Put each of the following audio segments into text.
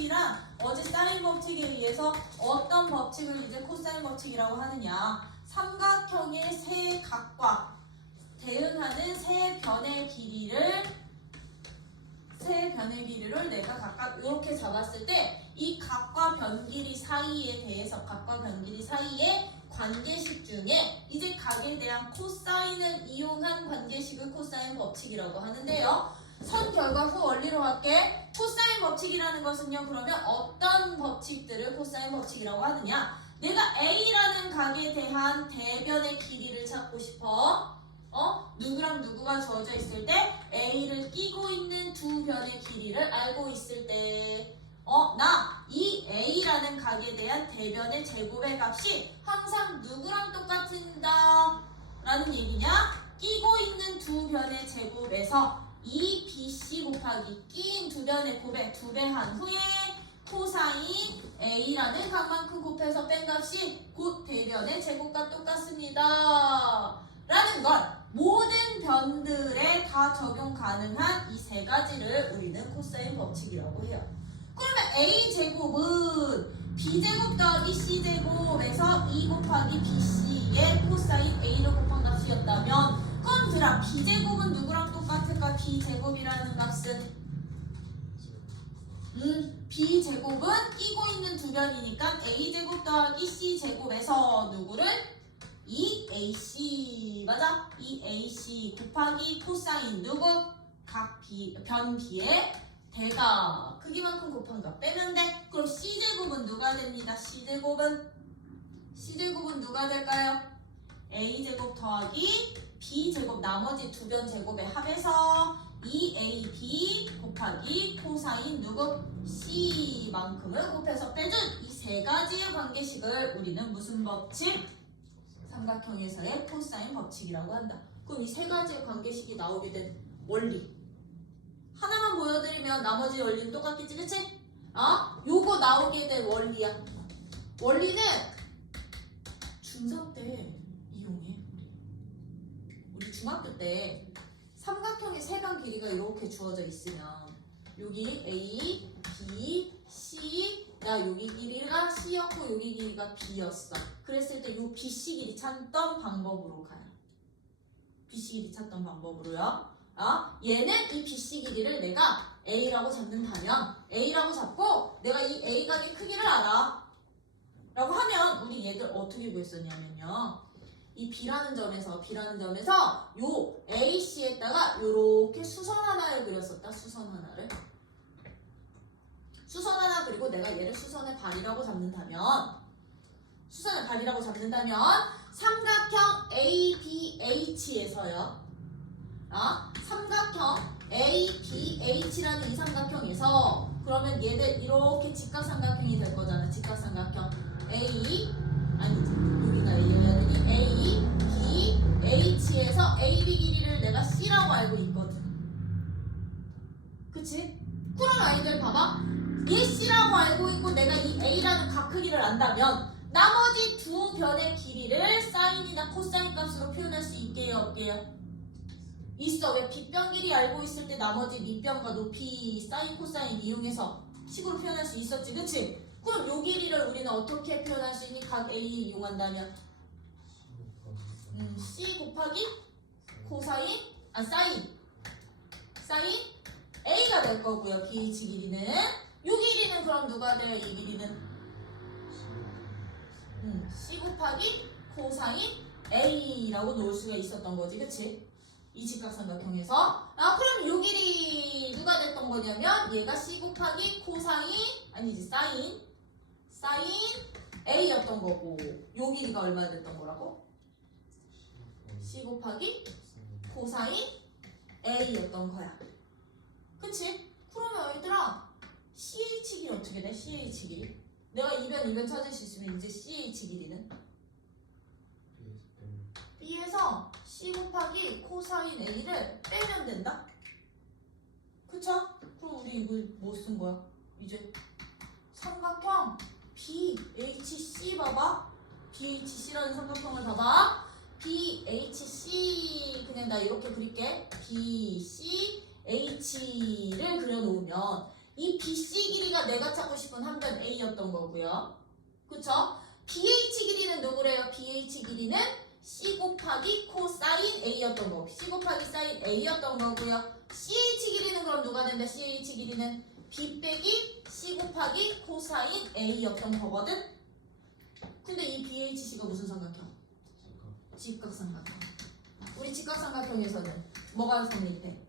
법칙이랑 어제 사인 법칙에 의해서 어떤 법칙을 이제 코사인 법칙이라고 하느냐. 삼각형의 세 각과 대응하는 세 변의 길이를 내가 각각 이렇게 잡았을 때 이 각과 변 길이 사이에 대해서 각과 변 길이 사이의 관계식 중에 이제 각에 대한 코사인을 이용한 관계식을 코사인 법칙이라고 하는데요. 선 결과 후 원리로 할게. 코사인 법칙이라는 것은요. 그러면 어떤 법칙들을 코사인 법칙이라고 하느냐. 내가 A라는 각에 대한 대변의 길이를 찾고 싶어. 누구랑 누구가 주어져 있을 때 A를 끼고 있는 두 변의 길이를 알고 있을 때 나 이 A라는 각에 대한 대변의 제곱의 값이 항상 누구랑 똑같은다 라는 얘기냐? 끼고 있는 두 변의 제곱에서 2BC 곱하기 끼인 두 변의 곱에 2배 한 후에 코사인 A라는 각만큼 곱해서 뺀 값이 곧 대변의 제곱과 똑같습니다 라는 걸 모든 변들에 다 적용 가능한 이 세 가지를 우리는 코사인 법칙이라고 해요. 그러면 A제곱은 B제곱 더하기 C제곱에서 2 곱하기 BC의 코사인 A를 곱한 값이었다면 그럼 들아 B제곱은 누구랑 똑같을까? B제곱이라는 값은 B제곱은 끼고 있는 두 변이니까 A제곱 더하기 C제곱에서 누구를? 2AC 맞아? 2AC 곱하기 코사인 누구? 각 변 B의 대각 크기만큼 곱한 값 빼면 돼. 그럼 C제곱은 누가 됩니다. C제곱은 누가 될까요? A제곱 더하기 B제곱 나머지 두 변 제곱의 합에서 2AB 곱하기 코사인 누구? C만큼을 곱해서 빼준 이 세 가지의 관계식을 우리는 무슨 법칙? 삼각형에서의 코사인 법칙이라고 한다. 그럼 이 세 가지의 관계식이 나오게 된 원리 하나만 보여드리면 나머지 원리는 똑같겠지, 그치? 요거 나오게 된 원리야. 원리는 중3 때 이용해. 우리 중학교 때 삼각형의 세변 길이가 이렇게 주어져 있으면 여기 A, B, C 야 여기 길이가 C였고 여기 길이가 B였어. 그랬을 때 요 BC 길이 찾던 방법으로 가요. BC 길이 찾던 방법으로요. 얘는 이 BC 길이를 내가 A라고 잡는다면 A라고 잡고 내가 이 A 각의 크기를 알아 라고 하면 우리 얘들 어떻게 구했었냐면요. 이 B라는 점에서 요 AC에다가 요렇게 수선 하나를 그렸었다. 수선 하나 그리고 내가 얘를 수선의 발이라고 잡는다면 삼각형 ABH에서요. 삼각형 ABH라는 이 삼각형에서 그러면 얘들 이렇게 직각삼각형이 될 거잖아. 직각삼각형 A 아니지 여기가 A여야 되니 ABH에서 AB 길이를 내가 C라고 알고 있거든. 그치? 그럼 아이들 봐봐. 얘 C라고 알고 있고 내가 이 A라는 각 크기를 안다면 나머지 두 변의 길이를 사인이나 코사인 값으로 표현할 수 있게요 없게요? 있어. 왜 빗변 길이 알고 있을 때 나머지 밑변과 높이 사인 코사인 이용해서 식으로 표현할 수 있었지 그치? 그럼 요 길이를 우리는 어떻게 표현할 수 있니? 각 A 이용한다면 C 곱하기 코사인 사인 A가 될 거고요. BH 길이는 요 길이는 그럼 누가 돼요? 이 길이는 C 곱하기 코사인 A라고 놓을 수가 있었던 거지 그치? 이 직각삼각형에서 그럼 요 길이 누가 됐던 거냐면 얘가 C 곱하기 코사인 아니지 사인 A였던 거고 요 길이가 얼마 됐던 거라고? C 곱하기 코사인 A였던 거야 그치? 그러면 얘들아 CH 길이 어떻게 돼? CH 길이 내가 이변 찾을 수 있으면 이제 CH 길이는 B에서 C 곱하기 코사인 A를 빼면 된다? 그쵸? 그럼 우리 이거 뭐 쓴 거야? 이제 삼각형 BHC 봐봐. BHC라는 삼각형을 봐봐. BHC 그냥 나 이렇게 그릴게. BCH를 그려놓으면 이 BC 길이가 내가 찾고 싶은 한 변 A였던 거고요. 그쵸? BH 길이는 누구래요? BH 길이는 C 곱하기 코사인 A였던 거고 C 곱하기 사인 A였던 거고요. CH 길이는 그럼 누가 된다? CH 길이는 B 빼기 C 곱하기 코사인 A였던 거거든? 근데 이 BHC가 무슨 삼각형? 직각삼각형. 우리 직각삼각형에서는 뭐가 성립돼?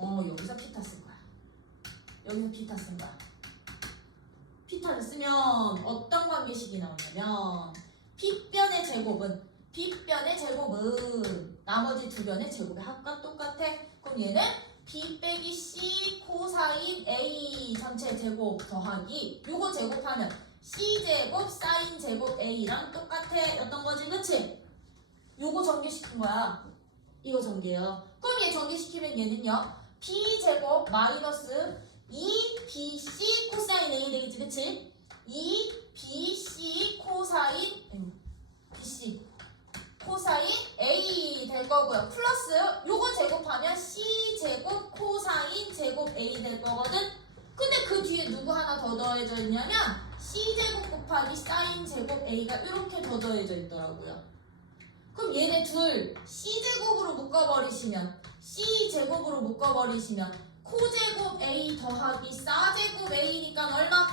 여기서 피타 쓴 거야. 여기서 피타 쓴 거야. 피타를 쓰면 어떤 관계식이 나오냐면 B변의 제곱은 나머지 두 변의 제곱의 합과 똑같아. 그럼 얘는 B 빼기 C 코사인 A 전체 제곱 더하기 요거 제곱하면 C제곱 사인 제곱 A랑 똑같아 였던 거지, 그치? 요거 전개시킨 거야. 이거 전개요. 그럼 얘 전개시키면 얘는요 B제곱 마이너스 2BC 코사인 A 되겠지, 그치? 2BC 코사인 BC 코사인 A 될 거고요. 플러스 요거 제곱하면 C제곱 코사인 제곱 A 될 거거든? 근데 그 뒤에 누구 하나 더 더해져 있냐면 C제곱 곱하기 사인 제곱 A가 이렇게 더 더해져 있더라고요. 그럼 얘네 둘 C제곱으로 묶어버리시면 코제곱 A 더하기 사제곱 A니까 얼마?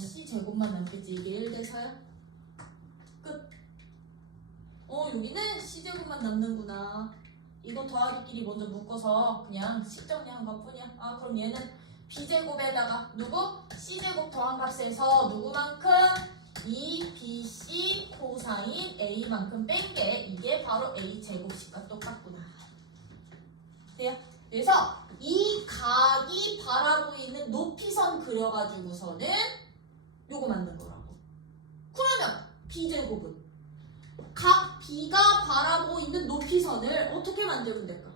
C제곱만 남겠지. 이게 1대4야? 끝. 여기는 C제곱만 남는구나. 이거 더하기끼리 먼저 묶어서 그냥 식정리한 것 뿐이야. 그럼 얘는 B제곱에다가 누구? C제곱 더한 값에서 누구만큼? 2BC 코사인 A만큼 뺀 게 이게 바로 A제곱식과 똑같구나. 돼요? 그래서 이 각이 바라보고 있는 높이선 그려가지고서는 요거 만든 거라고. 그러면 B제곱은 각 B가 바라보고 있는 높이선을 어떻게 만들면 될까?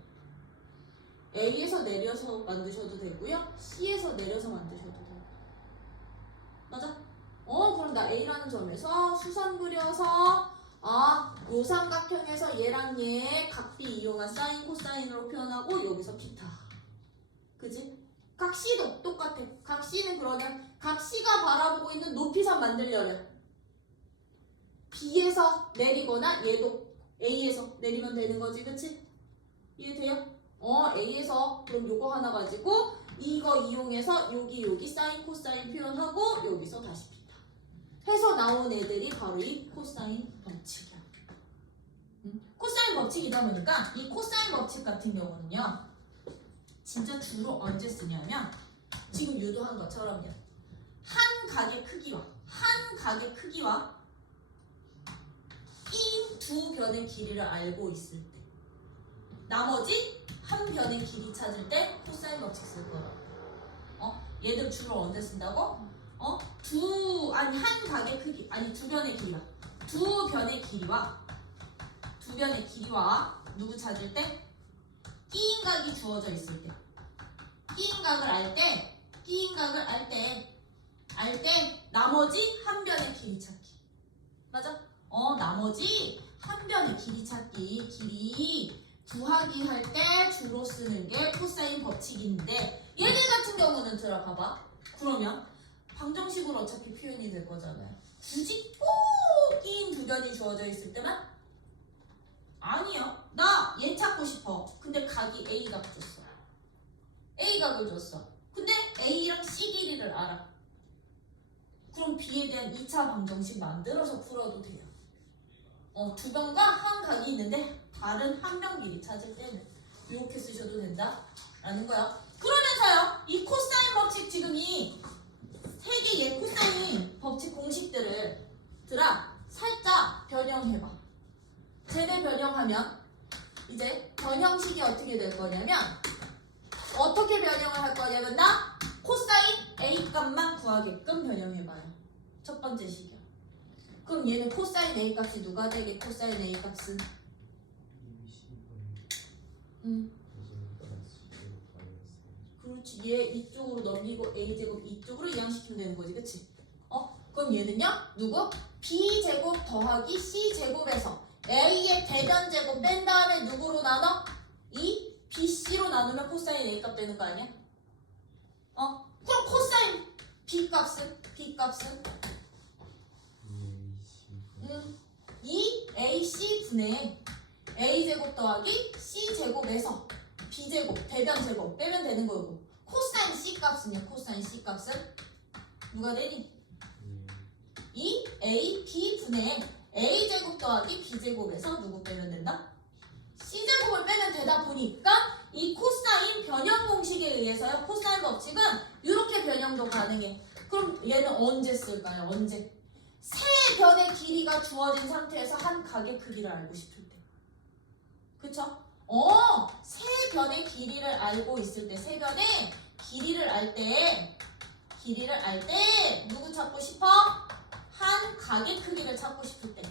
A에서 내려서 만드셔도 되고요. C에서 내려서 만드셔도 돼요. 맞아? 그럼 나 A라는 점에서 수선 그려서 요 삼각형에서 얘랑 얘 각비 이용한 사인 코사인으로 표현하고 여기서 피타. 그지? 각 C도 똑같아. 각 C는 그러면 각 C가 바라보고 있는 높이선 만들려면 B에서 내리거나 얘도 A에서 내리면 되는 거지, 그치? 이해돼요? A에서 그럼 요거 하나 가지고 이거 이용해서 여기 사인 코사인 표현하고 여기서 다시 피타 해서 나온 애들이 바로 이 코사인 법칙이야. 코사인 법칙이다 보니까 이 코사인 법칙 같은 경우는요 진짜 주로 언제 쓰냐면 지금 유도한 것처럼요 한 각의 크기와 낀 두 변의 길이를 알고 있을 때 나머지 한 변의 길이 찾을 때 코사인 법칙 쓸 거라고. 얘들 주로 언제 쓴다고? 한 각의 크기, 두 변의 길이와 두 변의 길이와 누구 찾을 때? 끼인 각이 주어져 있을 때. 끼인 각을 알 때 나머지 한 변의 길이 찾기. 맞아? 나머지 한 변의 길이 찾기, 길이 구하기 할 때 주로 쓰는 게 코사인 법칙인데 얘들 같은 경우는 들어가봐. 그러면 방정식으로 어차피 표현이 될 거잖아요. 굳이 꼭 끼인 두 변이 주어져 있을 때만? 아니요. 나 얘 찾고 싶어. 근데 각이 A각 줬어. A각을 줬어. 근데 A랑 C 길이를 알아. 그럼 B에 대한 2차 방정식 만들어서 풀어도 돼요. 두 변과 한 각이 있는데 다른 한 변 길이 찾을 때는 이렇게 쓰셔도 된다라는 거야. 그러면서요, 이 코사인 법칙 지금 이 세 개의 코사인 법칙 공식들을 살짝 변형해봐. 제대 변형하면 이제 변형식이 어떻게 될 거냐면 어떻게 변형을 할 거냐면 나 코사인 A 값만 구하게끔 변형해봐요. 첫 번째 식이요. 그럼 얘는 코사인 A 값이 누가 되게 코사인 A 값은? 그렇지. 얘 이쪽으로 넘기고 A제곱 이쪽으로 이항시키면 되는 거지. 그치? 그럼 얘는요? 누구? B제곱 더하기 C제곱에서 A의 대변제곱 뺀 다음에 누구로 나눠? 이 BC로 나누면 코사인 A 값 되는 거 아니야? 그럼 코사인 B 값은? B 값은? 2AC 분의 A제곱 더하기 C제곱에서 B제곱, 대변제곱 빼면 되는 거고 코사인 C 값은요? 코사인 C 값은? 누가 되니? 2AB 분의 A제곱 더하기 B제곱에서 누구 빼면 된다? C제곱을 빼면 되다 보니까 이 코사인 변형 공식에 의해서요. 코사인 법칙은 이렇게 변형도 가능해. 그럼 얘는 언제 쓸까요? 언제? 세 변의 길이가 주어진 상태에서 한 각의 크기를 알고 싶을 때. 그쵸? 세 변의 길이를 알고 있을 때, 세 변의 길이를 알 때, 누구 찾고 싶어? 한 각의 크기를 찾고 싶을 때.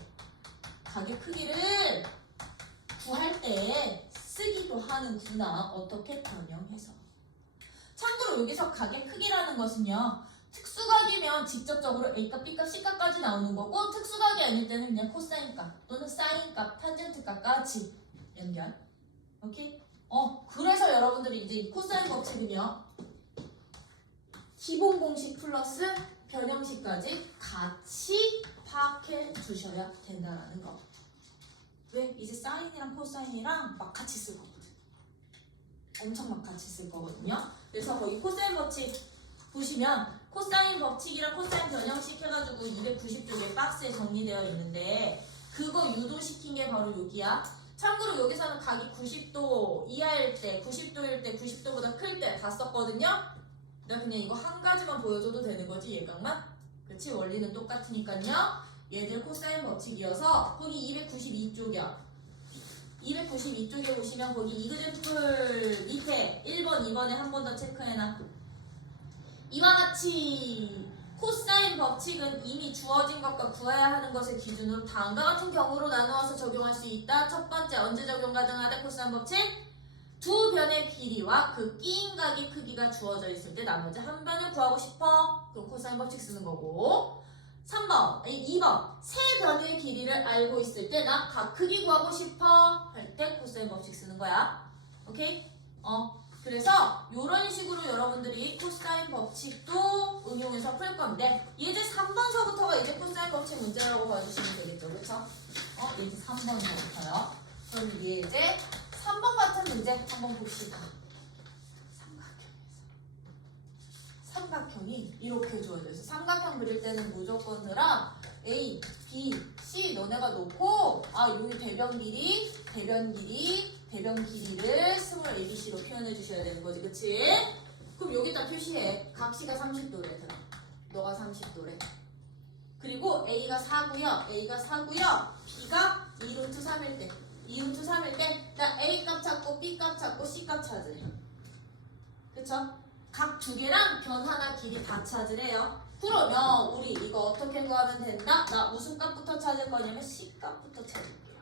각의 크기를 구할 때 쓰기도 하는구나. 어떻게 변형해서. 참고로 여기서 각의 크기라는 것은요. 특수각이면 직접적으로 A값, B값, C값까지 나오는 거고 특수각이 아닐 때는 그냥 코사인값 또는 사인값, 탄젠트값까지 연결. 오케이? 그래서 여러분들이 이제 코사인 법칙은요. 기본 공식 플러스 변형식까지 같이 파악해 주셔야 된다라는 거. 왜? 이제 사인이랑 코사인이랑 막 같이 쓸 거거든. 엄청 막 같이 쓸 거거든요. 그래서 거기 코사인 법칙 보시면 코사인 법칙이랑 코사인 변형식 해가지고 290쪽에 박스에 정리되어 있는데 그거 유도시킨 게 바로 여기야. 참고로 여기서는 각이 90도 이하일 때, 90도일 때, 90도보다 클 때 다 썼거든요. 내가 그냥 이거 한 가지만 보여줘도 되는 거지, 예각만. 그치? 원리는 똑같으니까요. 얘들 코사인 법칙이어서 거기 292쪽이야. 292쪽에 보시면 거기 이그제플 밑에 1번, 2번에 한 번 더 체크해놔. 이와 같이 코사인 법칙은 이미 주어진 것과 구해야 하는 것을 기준으로 다음과 같은 경우로 나누어서 적용할 수 있다. 첫 번째, 언제 적용 가능하다? 코사인 법칙. 두 변의 길이와 그 끼인 각의 크기가 주어져 있을 때 나머지 한 변을 구하고 싶어. 그럼 코사인 법칙 쓰는 거고. 2번 세 변의 길이를 알고 있을 때 나 각 크기 구하고 싶어 할 때 코사인 법칙 쓰는 거야. 오케이? 그래서 이런 식으로 여러분들이 코사인 법칙도 응용해서 풀 건데 이제 3번서부터가 이제 코사인 법칙 문제라고 봐주시면 되겠죠. 그렇죠? 이제 3번서부터요. 그럼 이제 3번 같은 문제 한번 봅시다. 삼각형이 이렇게 주어져 있어. 삼각형 그릴 때는 무조건 들아 A, B, C 너네가 놓고 여기 대변 길이를 스몰 ABC로 표현해 주셔야 되는 거지. 그치? 그럼 여기다 표시해. 각시가 30도래. 너가 30도래. 그리고 A가 4고요. B가 2루트 3일 때. 2루트 3일 때 나 A값 찾고 B값 찾고 C값 찾으래. 그쵸? 각 두 개랑 변 하나 길이 다 찾으래요. 그러면 우리 이거 어떻게 구하면 된다? 나 무슨 값부터 찾을 거냐면 C값부터 찾을게요.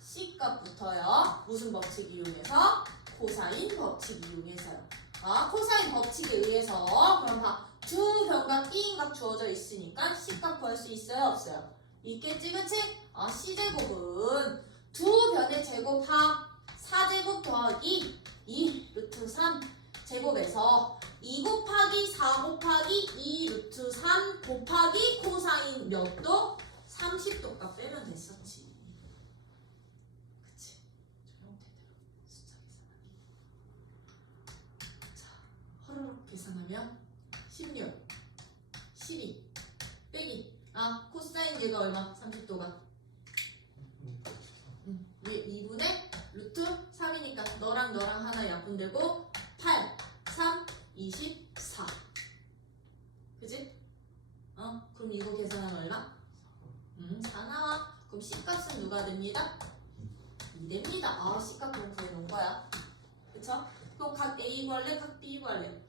C값부터요. 무슨 법칙 이용해서? 코사인 법칙 이용해서요. 코사인 법칙에 의해서 그럼 두 변과 끼인 값 주어져 있으니까 C값 구할 수 있어요? 없어요? 있겠지, 그치? C제곱은 두 변의 제곱합 4제곱 더하기 2 루트 3 제곱에서 2 곱하기 4 곱하기 2 루트 3 곱하기 코사인 몇 도? 30도값 빼면 됐었지. 그치? 숫자 계산하기. 자, 허르륵 계산하면 16, 12 빼기 코사인 얘가 얼마? 30도가 위에 2분의 루트 3이니까 너랑 하나 약분되고 8, 3, 24 그치? 그럼 이거 계산하면 얼마? 4 나와. 그럼 C값은 누가 됩니다? 2 됩니다. C값 그럼 구해놓은 거야. 그쵸? 그럼 각 A 구할래? 각 B 구할래?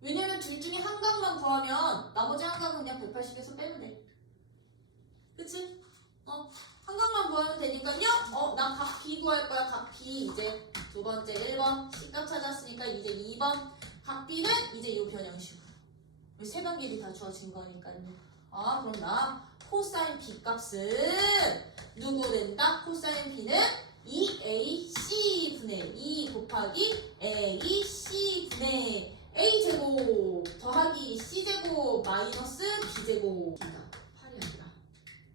왜냐면 둘 중에 한 각만 구하면 나머지 한 각은 그냥 180에서 빼면 돼. 그치? 한 각만 구하면 되니까요. 난 각 B 구할 거야. 각 B 이제 두 번째 1번 C값 찾았으니까 이제 2번 각 B는 이제 이 변형식으로 세 변 길이 다 주어진 거니까요. 그럼 나 코사인 B 값은 누구 된다? 코사인 B는 2AC 분의 2 곱하기 AC 분의 A제곱 더하기 C제곱 마이너스 B제곱 8이 아니라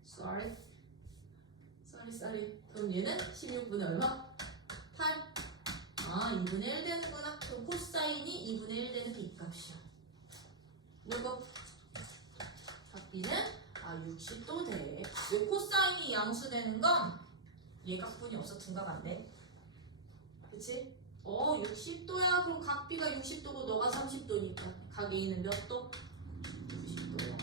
sorry 그럼 얘는 16분의 얼마? 8 2분의 1 되는구나. 그럼 코사인이 2분의 1 되는 B 값이야. 이거 B는 60도 돼. 왜 코사인이 양수되는 건 예각분이 없어 둔각 안 돼. 그치? 60도야. 그럼 각 B가 60도고 너가 30도니까 각 A는 몇 도? 60도야.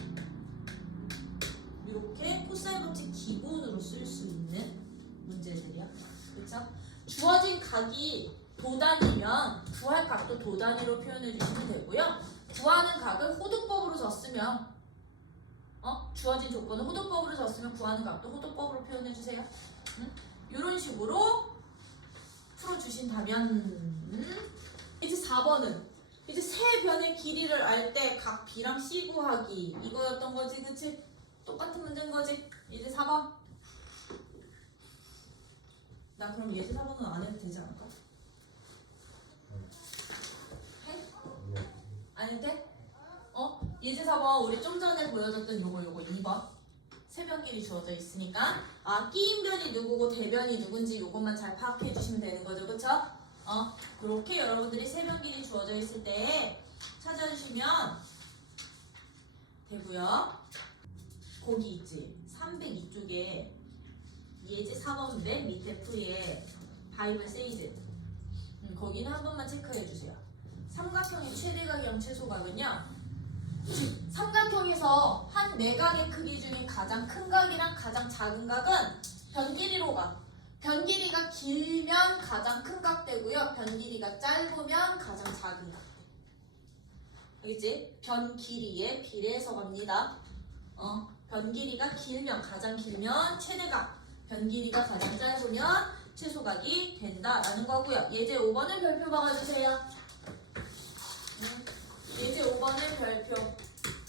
이렇게 코사인 법칙 기본으로 쓸 수 있는 문제들이야. 그쵸? 주어진 각이 도단위면 구할 각도 도단위로 표현해 주시면 되고요. 구하는 각을 호도법으로 줬으면 주어진 조건을 호도법으로 줬으면 구하는 각도 호도법으로 표현해 주세요. 이런 식으로 풀어주신다면 이제 4번은 이제 세 변의 길이를 알 때 각 B랑 C 구하기 이거였던 거지, 그치? 똑같은 문제인 거지. 이제 4번. 나 그럼 예제 4번은 안 해도 되지 않을까? 해? 안 해도 돼? 예제 4번 우리 좀 전에 보여줬던 요거 2번 세변끼리 주어져 있으니까 끼인변이 누구고 대변이 누군지 요것만 잘 파악해 주시면 되는 거죠, 그쵸? 그렇게 여러분들이 세변끼리 주어져 있을 때 찾아주시면 되고요. 거기 있지 302쪽에 예제 4번 맨 밑에 풀이에 바이블 세이즈 거기는 한 번만 체크해 주세요. 삼각형의 최대각이랑 최소각은요, 삼각형에서 한 내각의 크기 중에 가장 큰 각이랑 가장 작은 각은 변 길이로 가. 변 길이가 길면 가장 큰 각 되고요. 변 길이가 짧으면 가장 작은 각. 알겠지? 변 길이에 비례해서 갑니다. 변 길이가 길면 가장 길면 최대각, 변 길이가 가장 짧으면 최소각이 된다라는 거고요. 예제 5번을 별표 박아주세요. 예제 5번의 별표.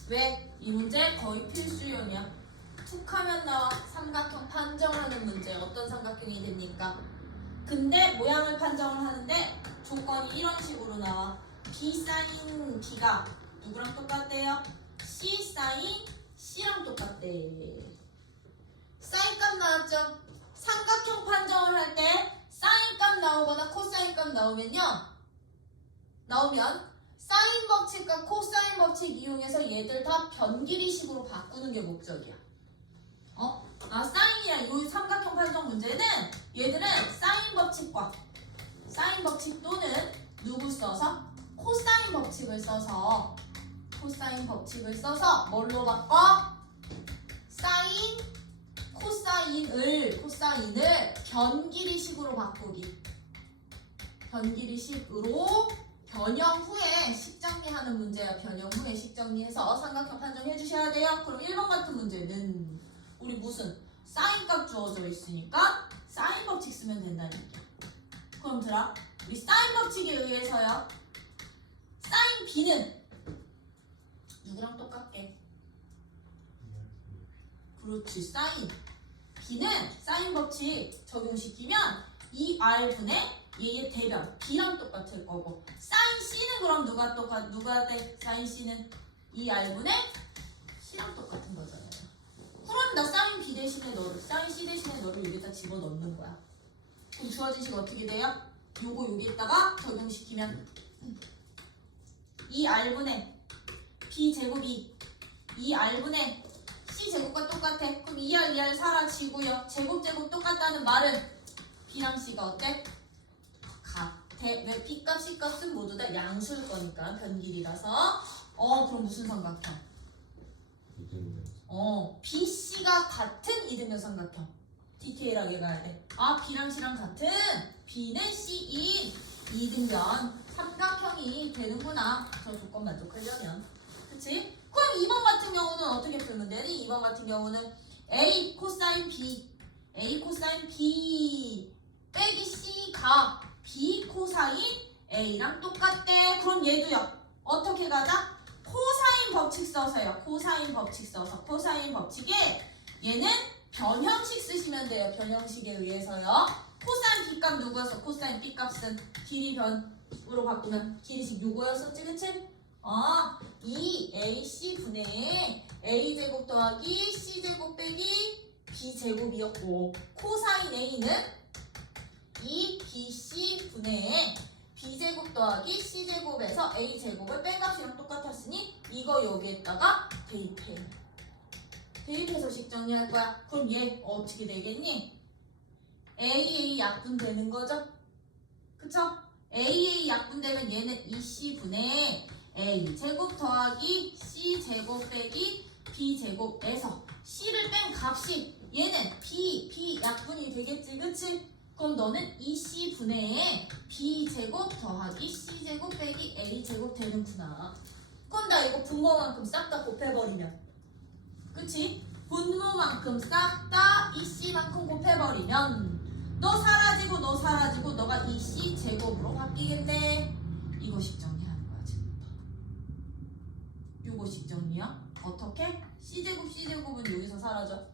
왜? 이 문제 거의 필수형이야. 툭 하면 나와. 삼각형 판정하는 문제. 어떤 삼각형이 됩니까? 근데 모양을 판정을 하는데 조건이 이런 식으로 나와. B 사인 B가 누구랑 똑같대요? C 사인 C랑 똑같대. 사인 값 나왔죠? 삼각형 판정을 할 때 사인 값 나오거나 코사인 값 나오면 사인 법칙과 코사인 법칙 이용해서 얘들 다 변길이식으로 바꾸는 게 목적이야. 사인이야. 이 삼각형 판정 문제는 얘들은 사인 법칙 또는 누구 써서? 코사인 법칙을 써서 뭘로 바꿔? 사인, 코사인을 변길이식으로 바꾸기. 변길이식으로 변형 후에 식정리하는 문제야. 변형 후에 식정리해서 삼각형 판정해 주셔야 돼요. 그럼 1번 같은 문제는 우리 무슨 사인 값 주어져 있으니까 사인 법칙 쓰면 된다는 얘기야. 그럼 들아, 우리 사인 법칙에 의해서요. 사인 B는 누구랑 똑같게? 그렇지. 사인 B는 사인 법칙 적용시키면 2R분의 얘의 대변 B랑 똑같을 거고, 사인 C는 그럼 누가 돼? 사인 C는 2R분의 C랑 똑같은 거잖아요. 그럼 나 사인 B 대신에 사인 C 대신에 너를 여기다 집어넣는 거야. 그럼 주어진 식 어떻게 돼요? 요거 여기에다가 적용시키면 2R분의 B 제곱이 2R분의 C 제곱과 똑같아. 그럼 2R 사라지고요. 제곱 똑같다는 말은 B랑 C가 어때? 왜 B값 C값은 모두 다 양수일 거니까 변길이라서 그럼 무슨 삼각형? BC가 같은 이등변 삼각형. 디테일하게 가야 돼. B랑 C랑 같은 B는 C인 이등변 삼각형이 되는구나. 저 조건 만족하려면. 그치? 그럼 2번 같은 경우는 어떻게 풀면 되니? 2번 같은 경우는 A 코사인 B 빼기 C가 B 코사인 A랑 똑같대. 그럼 얘도요. 어떻게 가자? 코사인 법칙 써서요. 코사인 법칙에 얘는 변형식 쓰시면 돼요. 변형식에 의해서요. 코사인 B값 누구였어? 코사인 B값은 길이 변으로 바꾸면 길이식 요거였었지, 그치? 2AC 분의 A제곱 더하기 C제곱 빼기 B제곱이었고 코사인 A는 2BC 분의 B제곱 더하기 C제곱에서 A제곱을 뺀 값이랑 똑같았으니 이거 여기에다가 대입해서 식 정리할 거야. 그럼 얘 어떻게 되겠니? AA 약분되는 거죠? 그쵸? AA 약분되면 얘는 2C분의 A제곱 더하기 C제곱 빼기 B제곱에서 C를 뺀 값이 얘는 B 약분이 되겠지, 그치? 그럼 너는 2C분의 B제곱 더하기 C제곱 빼기 A제곱 되는구나. 그럼 나 이거 분모만큼 싹 다 곱해버리면, 그치? 분모만큼 싹 다 2C만큼 곱해버리면 너 사라지고 너가 2C제곱으로 바뀌겠네. 이거식 정리하는 거야 지금부터. 요거식 정리야. 어떻게? C제곱은 여기서 사라져.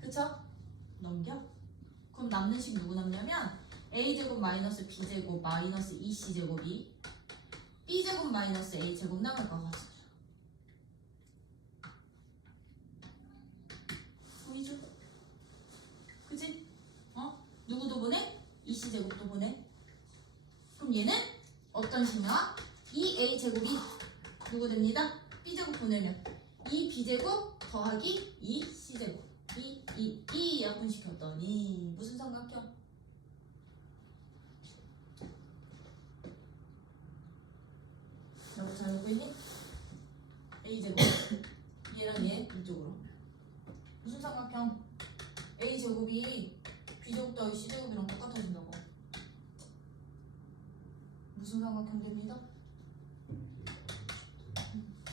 그쵸? 넘겨. 그럼 남는 식 누구 남냐면 A제곱 마이너스 B제곱 마이너스 2C제곱이 B제곱 마이너스 A제곱 남을 것 같아. 보이죠? 그치? 누구도 보내? 2C제곱도 보내. 그럼 얘는 어떤 식이야? 2A제곱이 누구 됩니다? B제곱 보내면 2B제곱 더하기 2C제곱 이 약분시켰더니 무슨 삼각형? 여러분 잘 보고 있니? A제곱 얘랑 얘 이쪽으로 무슨 삼각형? A제곱이 B제곱 더하기 C제곱이랑 똑같아진다고. 무슨 삼각형 됩니다?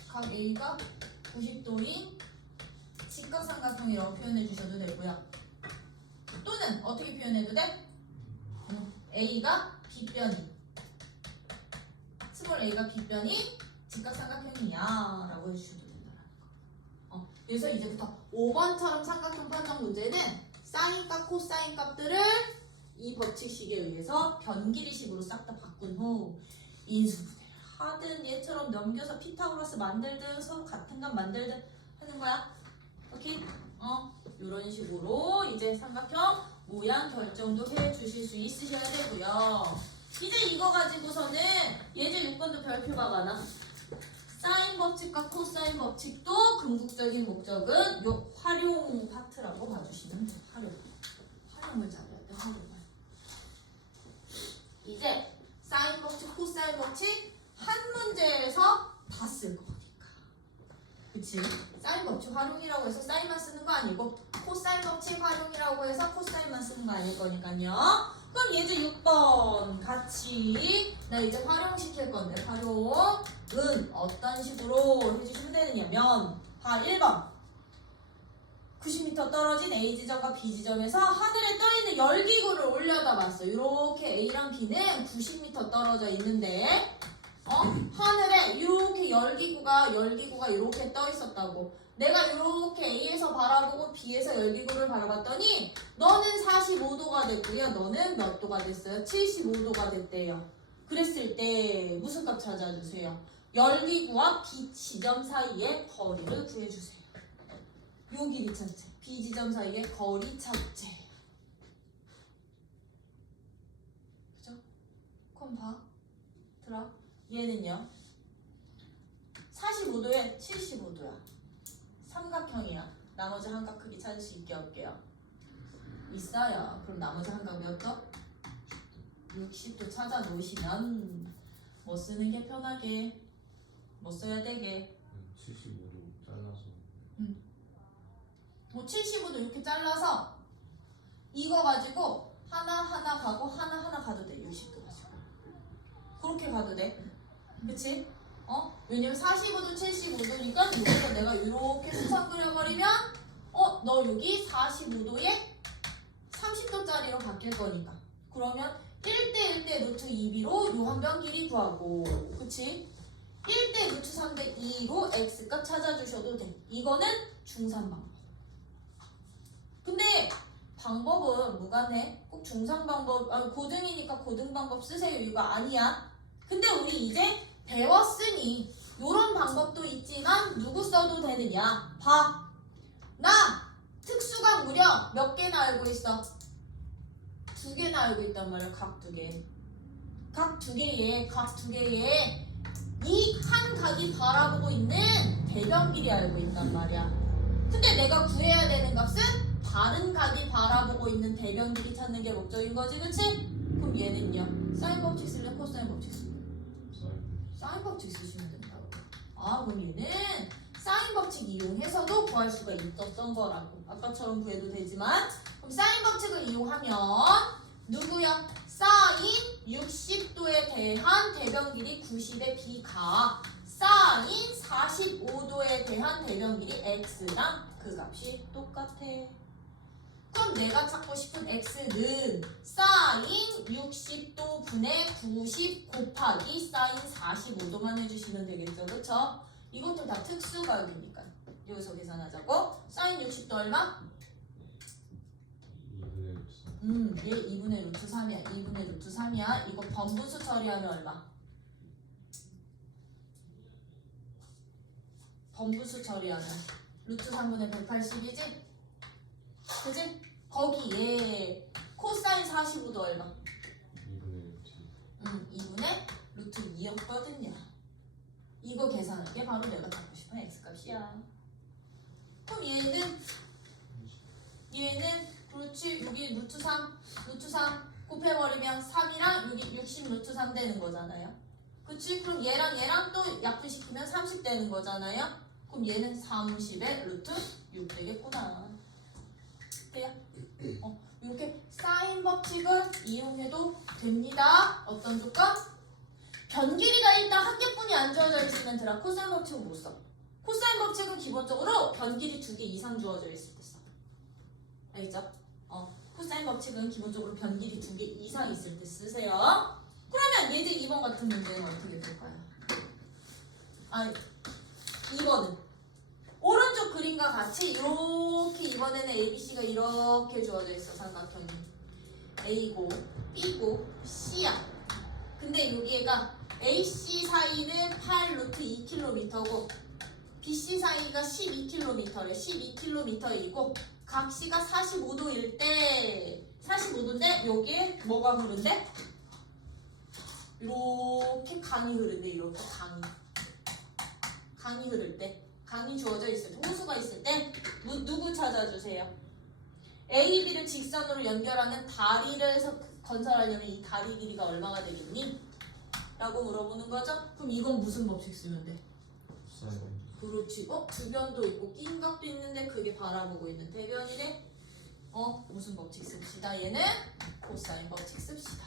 각 A가 90도인 직각삼각형이라고 표현해 주셔도 되고요. 또는 어떻게 표현해도 돼? A가 빗변이 스몰 A가 빗변이 직각삼각형이야 라고 해주셔도 된다는 거. 그래서 이제부터 5번처럼 삼각형 판정 문제는 사인값, 코사인값들을 이 법칙식에 의해서 변길이식으로 싹 다 바꾼 후 인수분해를 하든 얘처럼 넘겨서 피타고라스 만들든 서로 같은 값 만들든 하는 거야. 오케이? 이런 식으로 이제 삼각형 모양 결정도 해 주실 수 있으셔야 되고요. 이제 이거 가지고서는 예제 6번도 별표가 많아. 사인 법칙과 코사인 법칙도 궁극적인 목적은 요 활용 파트라고 봐주시면 돼요. 활용을 잘해야 돼. 활용을. 이제 사인 법칙, 코사인 법칙 한 문제에서 다 쓸 거니까. 그치? 사인 법칙 활용이라고 해서 사인만 쓰는 거 아니고 코사인 법칙 활용이라고 해서 코사인만 쓰는 거 아닐 거니까요. 그럼 예제 6번 같이 나 이제 활용시킬 건데 활용은 어떤 식으로 해주시면 되느냐면 1번 90m 떨어진 A 지점과 B 지점에서 하늘에 떠있는 열기구를 올려다 봤어. 이렇게 A랑 B는 90m 떨어져 있는데 하늘에 이렇게 열기구가 이렇게 떠 있었다고. 내가 이렇게 A에서 바라보고 B에서 열기구를 바라봤더니 너는 45도가 됐고요. 너는 몇 도가 됐어요? 75도가 됐대요. 그랬을 때 무슨 값 찾아주세요? 열기구와 B 지점 사이의 거리를 구해주세요. 요 길이 찾재. B 지점 사이의 거리 찾재. 그죠? 그럼 봐. 들어. 얘는요 45도에 75도야. 삼각형이야. 나머지 한각 크기 찾을 수 있게 할게요. 있어요. 그럼 나머지 한각 몇 도? 60도 찾아 놓으시면 뭐 쓰는 게 편하게 뭐 써야 되게 75도 잘라서 뭐 75도 이렇게 잘라서 이거 가지고 하나 가고 하나 가도 돼. 60도 가지고 그렇게 가도 돼. 그치? 왜냐면 45도 75도니까 여기서 내가 이렇게 수상 그려버리면 너 여기 45도에 30도짜리로 바뀔 거니까 그러면 1대 1대 루트 2b로 요 한 변 길이 구하고 그치? 1대 루트 3대 2로 x값 찾아주셔도 돼. 이거는 중산 방법. 근데 방법은 무관해. 꼭 중상 방법, 고등이니까 고등 방법 쓰세요. 이거 아니야. 근데 우리 이제 배웠으니 요런 방법도 있지만 누구 써도 되느냐? 봐. 나 특수가 무려 몇 개나 알고 있어? 2개나 알고 있단 말이야. 각 2개. 각 2개에 이 한 각이 바라보고 있는 대변 길이 알고 있단 말이야. 근데 내가 구해야 되는 값은 다른 각이 바라보고 있는 대변 길이 찾는 게 목적인 거지, 그치? 그럼 얘는요? 사인 법칙 쓸래? 코사인 법칙 쓸래? 사인 법칙 쓰시면 된다고. 그럼 얘는 사인 법칙 이용해서도 구할 수가 있었던 거라고. 아까처럼 구해도 되지만. 그럼 사인 법칙을 이용하면 누구야? 사인 60도에 대한 대변 길이 90의 b가 사인 45도에 대한 대변 길이 x랑 그 값이 똑같아. 그럼 내가 찾고 싶은 x는 사인 60도 분의 90 곱하기 사인 45도만 해주시면 되겠죠. 그쵸? 이것도 다 특수각이니까 여기서 계산하자고. 사인 60도 얼마? 2분의 얘 2분의 루트 3이야. 2분의 루트 3이야. 이거 번분수 처리하면 얼마? 번분수 처리하면 루트 3분의 180이지? 그지? 거기에 코사인 45도 얼마? 2분의 루트 2였거든요. 이거 계산한 게 바로 내가 갖고 싶은 x값이야. 그럼 얘는 그렇지. 여기 루트 3 곱해버리면 3이랑 여기 60 루트 3 되는 거잖아요. 그치? 그럼 얘랑 또 약분시키면 30 되는 거잖아요. 그럼 얘는 30에 루트 6 되겠구나. 돼요? 이렇게 사인 법칙을 이용해도 됩니다. 어떤 조건? 변길이가 일단 한 개뿐이 안 주어져 있으면 들아 코사인 법칙은 못 써. 코사인 법칙은 기본적으로 변길이 2개 이상 주어져 있을 때 써. 알겠죠? 코사인 법칙은 기본적으로 변길이 2개 이상 있을 때 쓰세요. 그러면 예제 2번 같은 문제는 어떻게 볼까요? 2번은 오른쪽 그림과 같이 이렇게 이번에는 ABC가 이렇게 주어져 있어. 삼각형이 A고 B고 C야. 근데 여기가 AC 사이는 8 루트 2km고 BC 사이가 12km래. 12km이고 각 C가 45도일 때 45도인데 여기에 뭐가 흐른대? 이렇게 강이 흐른대. 이렇게 강이 흐를 때, 강이 주어져 있을 때, 호수가 있을 때 누구 찾아주세요? A, B를 직선으로 연결하는 다리를 건설하려면 이 다리 길이가 얼마가 되겠니? 라고 물어보는 거죠? 그럼 이건 무슨 법칙 쓰면 돼? 그렇지. 주변도 있고 낀 각도 있는데 그게 바라보고 있는 대변이래. 무슨 법칙 씁시다. 얘는 코사인 법칙 씁시다.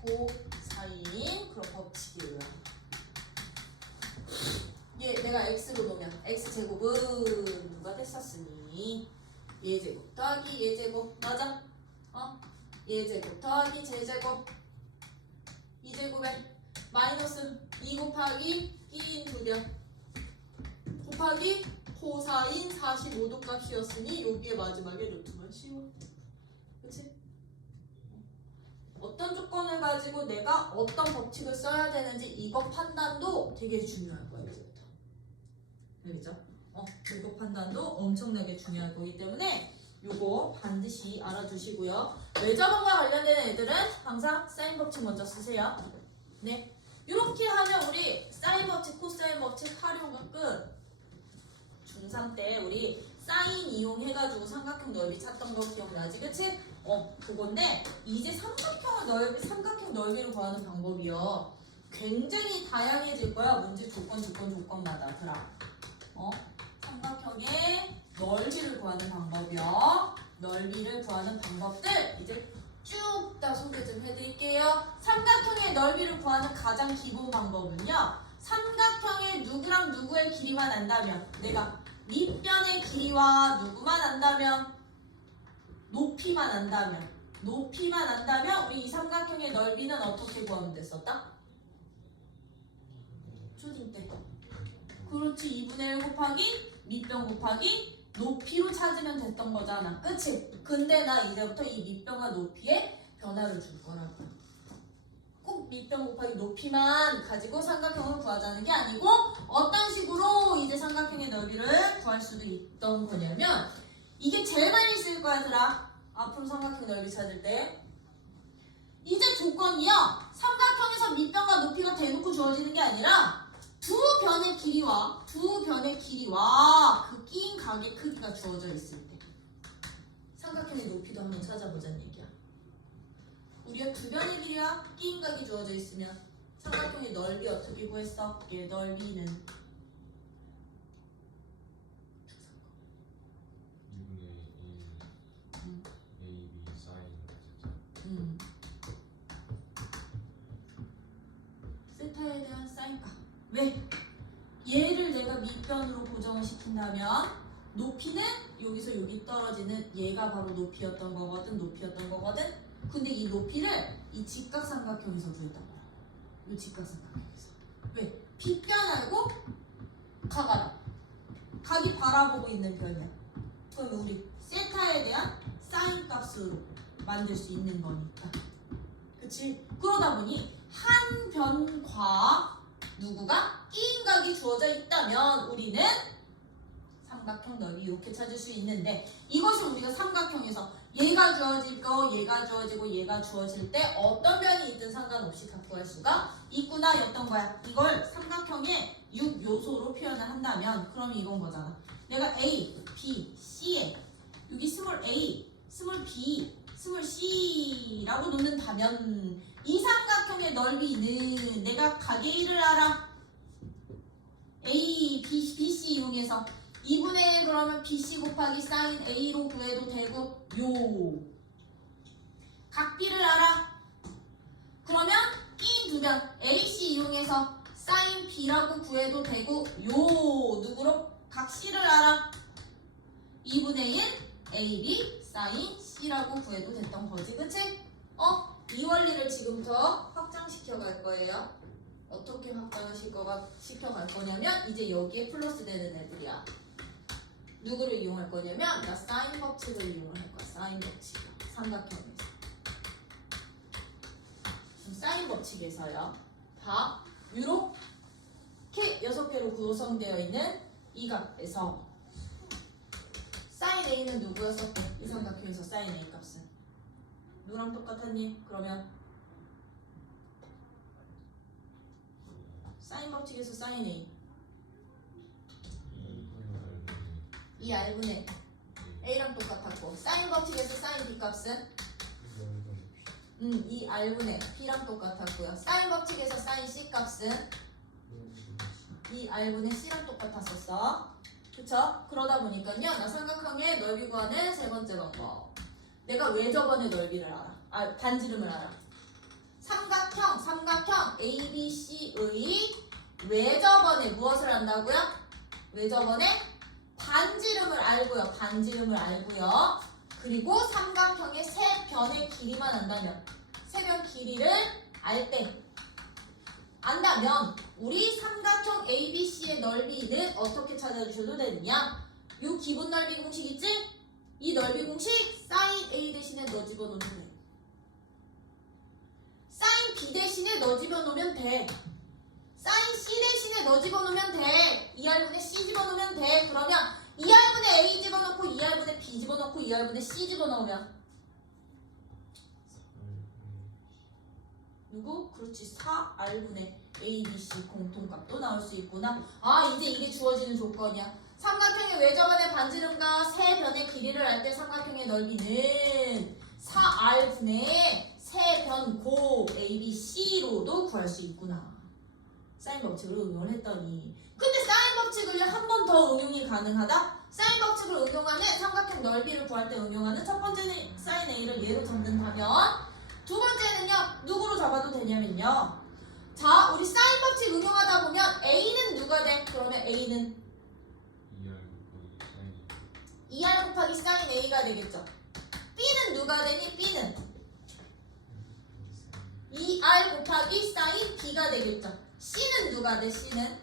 코사인 그런 법칙이에요. 얘 내가 x로 놓으면 x제곱은 누가 됐었으니 얘제곱 더하기 얘제곱 맞아? 얘제곱 더하기 제제곱 이 제곱에 마이너스 2 곱하기 끼인 2별 곱하기 코사인 45도 값이었으니 여기에 마지막에 루트만 씌워. 그치? 어떤 조건을 가지고 내가 어떤 법칙을 써야 되는지 이거 판단도 되게 중요할 거야. 이제부터. 알겠죠? 이거 판단도 엄청나게 중요할 거기 때문에 요거 반드시 알아두시고요. 외접원과 관련된 애들은 항상 사인 법칙 먼저 쓰세요. 네. 이렇게 하면 우리 사인 법칙, 코사인 법칙 활용과 끝. 중3 때 우리 사인 이용해가지고 삼각형 넓이 찾던 거 기억나지? 그치? 그건데 이제 삼각형 넓이를 구하는 방법이요. 굉장히 다양해질 거야. 문제 조건마다 들아. 삼각형의 넓이를 구하는 방법이요. 넓이를 구하는 방법들 이제 쭉 다 소개 좀 해드릴게요. 삼각형의 넓이를 구하는 가장 기본 방법은요. 삼각형의 누구랑 누구의 길이만 안다면 내가 밑변의 길이와 누구만 안다면 높이만 안다면 우리 이 삼각형의 넓이는 어떻게 구하면 됐었다? 초딩 때 그렇지. 2분의 1 곱하기 밑변 곱하기 높이로 찾으면 됐던 거잖아. 그치? 근데 나 이제부터 이 밑변과 높이에 변화를 줄 거라고. 꼭 밑변 곱하기 높이만 가지고 삼각형을 구하자는 게 아니고 어떤 식으로 이제 삼각형의 넓이를 구할 수도 있던 거냐면 이게 제일 많이 쓸 거야, 얘들아. 앞으로 삼각형 넓이 찾을 때. 이제 조건이요. 삼각형에서 밑변과 높이가 대놓고 주어지는 게 아니라 두 변의 길이와 그 끼인 각의 크기가 주어져 있을 때 삼각형의 높이도 한번 찾아보자는 얘기야. 우리가 두 변의 길이와 끼인 각이 주어져 있으면 삼각형의 넓이 어떻게 구했어? 얘 넓이는 2분의 1 A, B 사인 세타에 대한 사인값. 왜? 얘를 내가 밑변으로 고정을 시킨다면 높이는 여기서 여기 떨어지는 얘가 바로 높이였던 거거든. 근데 이 높이를 이 직각삼각형에서 구했단 말이야. 이 직각삼각형에서. 왜? 빗변 알고 각 알아. 각이 바라보고 있는 변이야. 그럼 우리 세타에 대한 사인 값으로 만들 수 있는 거니까. 그치? 그러다 보니 한 변과 누구가 끼인 각이 주어져 있다면 우리는 삼각형 넓이 이렇게 찾을 수 있는데 이것이 우리가 삼각형에서 얘가 주어지고 얘가 주어지고 얘가 주어질 때 어떤 변이 있든 상관없이 다 구할 수가 있구나 였던 거야. 이걸 삼각형의 6요소로 표현을 한다면 그럼 이건 거잖아. 내가 A, B, C에 여기 스몰 A, 스몰 B, 스몰 C라고 놓는다면 이 삼각형의 넓이는 내가 가계를 알아. A, B, C 이용해서 2분의 1 그러면 BC 곱하기 사인 A로 구해도 되고 요 각비를 알아. 그러면 끼인 두 변 AC 이용해서 사인 B라고 구해도 되고 요 누구로? 각 C를 알아. 2분의 1 AB 사인 C라고 구해도 됐던 거지. 그치? 이 원리를 지금부터 확장시켜 갈 거예요. 어떻게 확장을 시켜갈 거냐면 이제 여기에 플러스 되는 애들이야. 누구를 이용할 거냐면 나 사인 법칙을 이용을 할 거야. 사인 법칙. 삼각형에서. 사인 법칙에서요. 다 이렇게 6개로 구성되어 있는 이 값에서 사인 A는 누구였었대? 이 삼각형에서 사인 A 값은 누구랑 똑같았니? 그러면 사인 법칙에서 사인 A 이 R분의 A랑 똑같았고 사인 법칙에서 사인 B 값은 이 R분의 B랑 똑같았고요. 사인 법칙에서 사인 C 값은 이 R분의 C랑 똑같았었어. 그쵸? 그러다 보니까요 나 삼각형의 넓이 구하는 세 번째 방법. 내가 외접원의 넓이를 알아. 반지름을 알아. 삼각형 ABC의 외접원의 무엇을 안다고요? 외접원의 반지름을 알고요. 그리고 삼각형의 세 변의 길이만 안다면 세 변 길이를 안다면 우리 삼각형 ABC의 넓이는 어떻게 찾아주셔도 되느냐? 요 기본 넓이 공식 있지? 이 넓이 공식 사인 A 대신에 너 집어넣으면 돼. 사인 B 대신에 너 집어넣으면 돼. 사인 C 대신에 너 집어넣으면 돼. 2R분의 C 집어넣으면 돼. 그러면 2R분의 A 집어넣고 2R분의 B 집어넣고 2R분의 C 집어넣으면 누구? 그렇지. 4R분의 A, B, C 공통값도 나올 수 있구나. 이제 이게 주어지는 조건이야. 삼각형의 외접원의 반지름과 세 변의 길이를 알 때 삼각형의 넓이는 4R분의 세 변 고 A, B, C로도 구할 수 있구나. 사인 법칙을 응용을 했더니 근데 사인 법칙을 한 번 더 응용이 가능하다? 사인 법칙을 응용하는 삼각형 넓이를 구할 때 응용하는 첫 번째는 사인 A를 예로 잡는다면 두 번째는요 누구로 잡아도 되냐면요 자 우리 사인 법칙 응용하다 보면 A는 누가 돼? 그러면 A는 2R 곱하기 사인 A가 되겠죠. B는 누가 되니? B는 2R 곱하기 사인 B가 되겠죠. C는 누가 돼? C는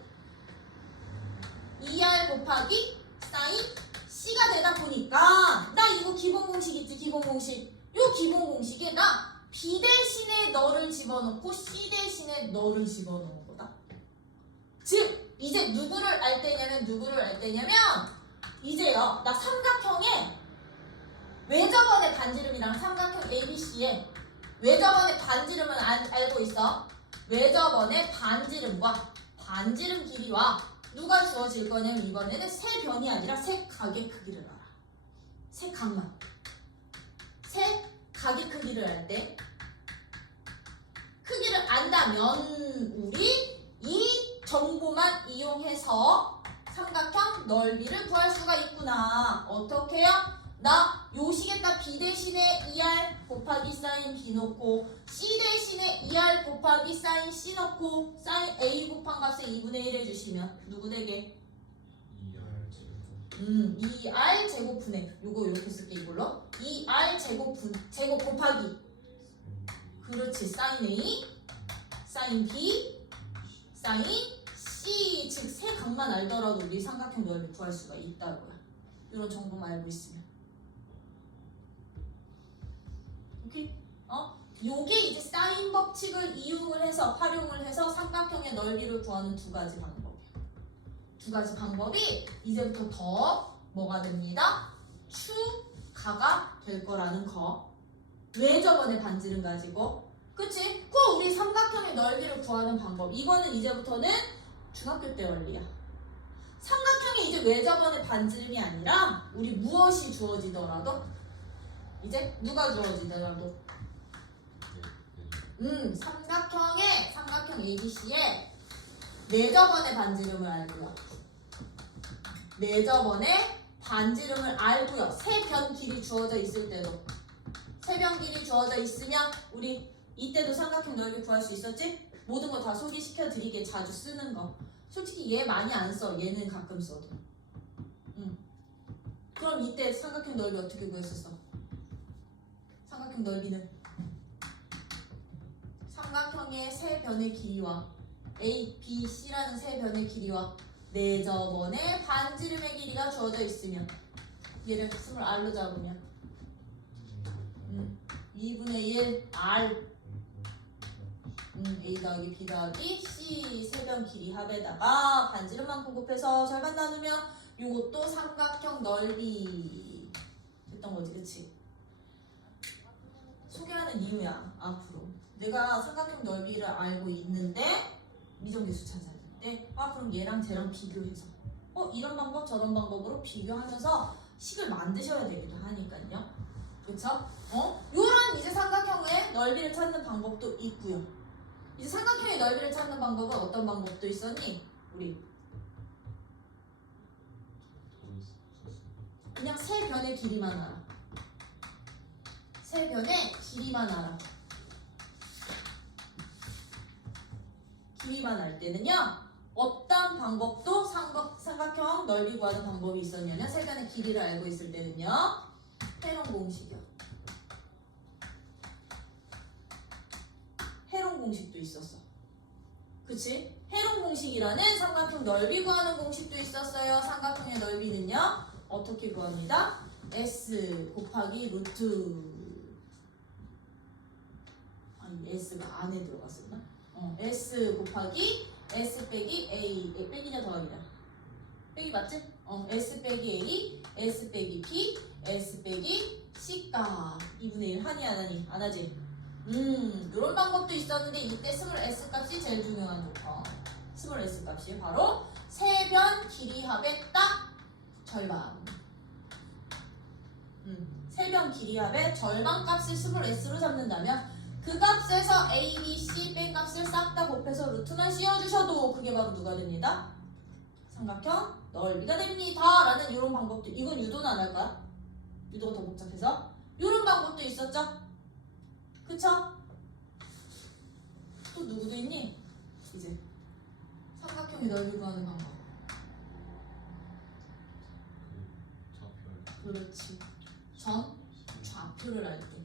2R 곱하기 사인 C가 되다 보니까 나 이거 기본 공식 있지, 기본 공식. 요 기본 공식에 나 B 대신에 너를 집어넣고 C 대신에 너를 집어넣은 거다. 즉 이제 누구를 알 때냐면 이제요 나 삼각형에 왜 저번에 반지름이랑 삼각형 ABC에 왜 저번에 반지름은 알고 있어? 왜 저번에 반지름과 반지름 길이와 누가 주어질 거냐면 이번에는 세 변이 아니라 세 각의 크기를 알아. 세 각만. 세 각의 크기를 알 때 크기를 안다면 우리 이 정보만 이용해서 삼각형 넓이를 구할 수가 있구나. 어떻게요? 나 요식에다 B 대신에 2R 곱하기 사인 B 넣고 C 대신에 2R 곱하기 사인 C 넣고 사인 A 곱한 값에 2분의 1 해주시면 누구 되게? 2R 제곱분의 요거 이렇게 쓸게 이걸로 2R 제곱 곱하기 그렇지 사인 A 사인 B 사인 C 즉 세 각만 알더라도 우리 삼각형 넓이 구할 수가 있다고요. 이런 정보만 알고 있으면 오케이? 요게 이제 사인 법칙을 활용을 해서 삼각형의 넓이를 구하는 두 가지 방법이에요. 두 가지 방법이 이제부터 더 뭐가 됩니다? 추가가 될 거라는 거. 왜 저번에 반지름 가지고? 그치? 그럼 우리 삼각형의 넓이를 구하는 방법. 이거는 이제부터는 중학교 때 원리야. 삼각형이 이제 왜 저번에 반지름이 아니라 우리 무엇이 주어지더라도 이제 누가 주어지더라도 삼각형 ABC에 네 저번의 반지름을 알고요. 네 저번의 반지름을 알고요. 세 변 길이 주어져 있을 때도 세 변 길이 주어져 있으면 우리 이때도 삼각형 넓이 구할 수 있었지? 모든 거 다 소개시켜 드리게 자주 쓰는 거. 솔직히 얘 많이 안 써. 얘는 가끔 써도. 그럼 이때 삼각형 넓이 어떻게 구했었어? 삼각형 넓이는 삼각형의 세 변의 길이와 A, B, C라는 세 변의 길이와 네 저번에 반지름의 길이가 주어져 있으면 얘를 스물 R로 잡으면 2분의 1 R A 더하기 B 더하기 C 세 변 길이 합에다가 반지름만큼 곱해서 절반 나누면 요것도 삼각형 넓이 됐던 거지, 그치? 소개하는 이유야. 앞으로 내가 삼각형 넓이를 알고 있는데 미정계수 찾아야 돼. 그럼 얘랑 쟤랑 비교해서 이런 방법 저런 방법으로 비교하면서 식을 만드셔야 되기도 하니까요. 그쵸? 요런 이제 삼각형의 넓이를 찾는 방법도 있고요. 이제 삼각형의 넓이를 찾는 방법은 어떤 방법도 있었니? 우리 그냥 세 변의 길이만 알아. 세 변의 길이만 알아. 길이만 알 때는요. 어떤 방법도 삼각형 넓이 구하는 방법이 있었냐면 세 변의 길이를 알고 있을 때는요. 헤론 공식이요. 헤론 공식도 있었어. 그치? 헤론 공식이라는 삼각형 넓이 구하는 공식도 있었어요. 삼각형의 넓이는요. 어떻게 구합니다? S 곱하기 루트 S가 안에 들어갔었나? S 곱하기 S 빼기 A 빼기냐 더하기냐? 빼기 맞지? S 빼기 A S 빼기 B S 빼기 C가 2분의 1 하니 안 하니? 안 하지? 이런 방법도 있었는데 이때 스몰 S 값이 제일 중요한 조건. 스몰 S 값이 바로 세 변 길이 합의 딱 절반. 세 변 길이 합의 절반 값을 스몰 S로 잡는다면 그 값에서 A, B, C 뺀 값을 싹 다 곱해서 루트만 씌워주셔도 그게 바로 누가 됩니다? 삼각형 넓이가 됩니다. 라는 이런 방법도, 이건 유도는 안 할 거야. 유도가 더 복잡해서. 이런 방법도 있었죠? 그쵸? 또 누구도 있니? 이제 삼각형의 넓이 구하는 방법. 그렇지. 점 좌표를 알 때.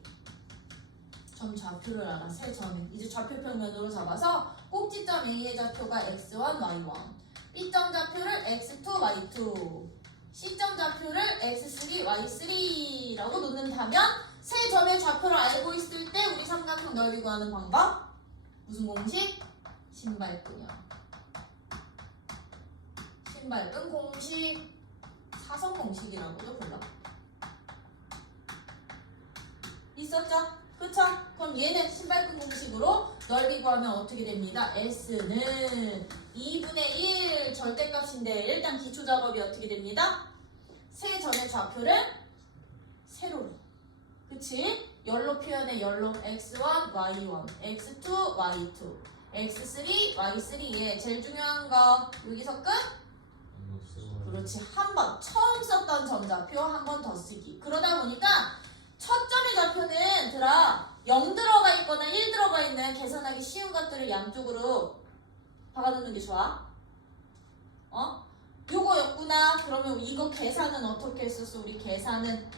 점 좌표를 알아. 세 점에. 이제 좌표 평면으로 잡아서 꼭지점 A의 좌표가 x1, y1. B점 좌표를 x2, y2. C점 좌표를 x3, y3라고 놓는다면 세 점의 좌표를 알고 있을 때 우리 삼각형 넓이 구하는 방법 무슨 공식? 신발끈이야. 신발끈 공식, 사선 공식이라고도 불러. 있었죠? 그쵸? 그럼 얘는 신발끈 공식으로 넓이 구하면 어떻게 됩니다? S는 2분의 1 절대값인데 일단 기초 작업이 어떻게 됩니다? 세 점의 좌표를 세로로. 그치? 열로 표현해 열로 x1, y1, x2, y2, x3, y3에 제일 중요한 거 여기서 끝? 그렇지. 한 번 처음 썼던 점좌표 한 번 더 쓰기. 그러다 보니까 첫 점의 좌표는 들아 0 들어가 있거나 1 들어가 있는 계산하기 쉬운 것들을 양쪽으로 박아놓는 게 좋아. 요거였구나. 그러면 이거 계산은 어떻게 했었어? 우리 계산은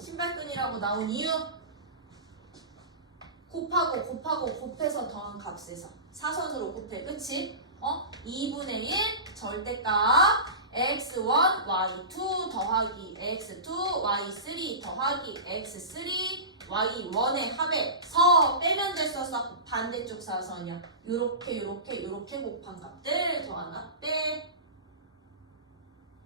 신발끈이라고 나온 이유 곱해서 더한 값에서 사선으로 곱해. 그치? 2분의 1 절대값 x1, y2 더하기 x2, y3 더하기 x3, y1의 합에서 빼면 됐었어. 반대쪽 사선이야. 요렇게 곱한 값들 더하나 빼.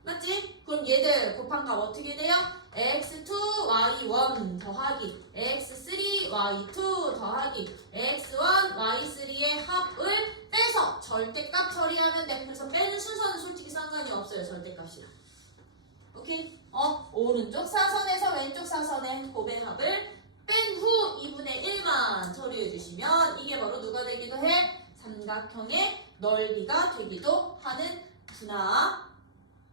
맞지? 그럼 얘들 곱한 값 어떻게 돼요? x2, y1 더하기 x3, y2 더하기 x1, y3의 합을 빼서 절대값 처리하면 돼. 그래서 빼는 순서는 솔직히 상관이 없어요. 절대값이랑. 오케이? 오른쪽 사선에서 왼쪽 사선의 곱의 합을 뺀 후 2분의 1만 처리해 주시면 이게 바로 누가 되기도 해? 삼각형의 넓이가 되기도 하는구나.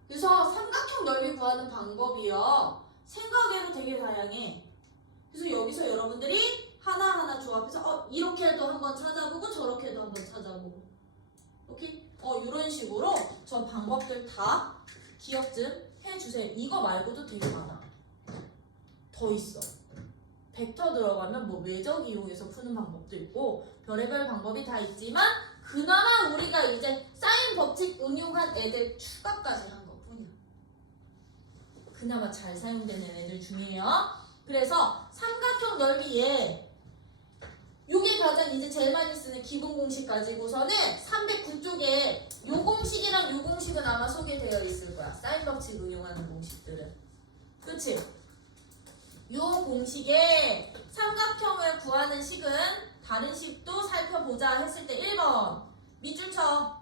그래서 삼각형 넓이 구하는 방법이요. 생각외로 되게 다양해. 그래서 여기서 여러분들이 하나하나 조합해서 이렇게도 한번 찾아보고 저렇게도 한번 찾아보고. 오케이? 이런 식으로 저 방법들 다 기억 좀 해주세요. 이거 말고도 되게 많아. 더 있어. 벡터 들어가면 뭐 외적 이용해서 푸는 방법도 있고 별의별 방법이 다 있지만 그나마 우리가 이제 사인 법칙 응용한 애들 추가까지 한 것뿐이야. 그나마 잘 사용되는 애들 중이에요. 그래서 삼각형 넓이에 요게 가장 이제 제일 많이 쓰는 기본 공식 가지고서는 309쪽에 요 공식이랑 요 공식은 아마 소개되어 있을 거야. 사인 법칙 응용하는 공식들은. 그치? 요 공식에 삼각형을 구하는 식은 다른 식도 살펴보자 했을 때 1번 밑줄 쳐.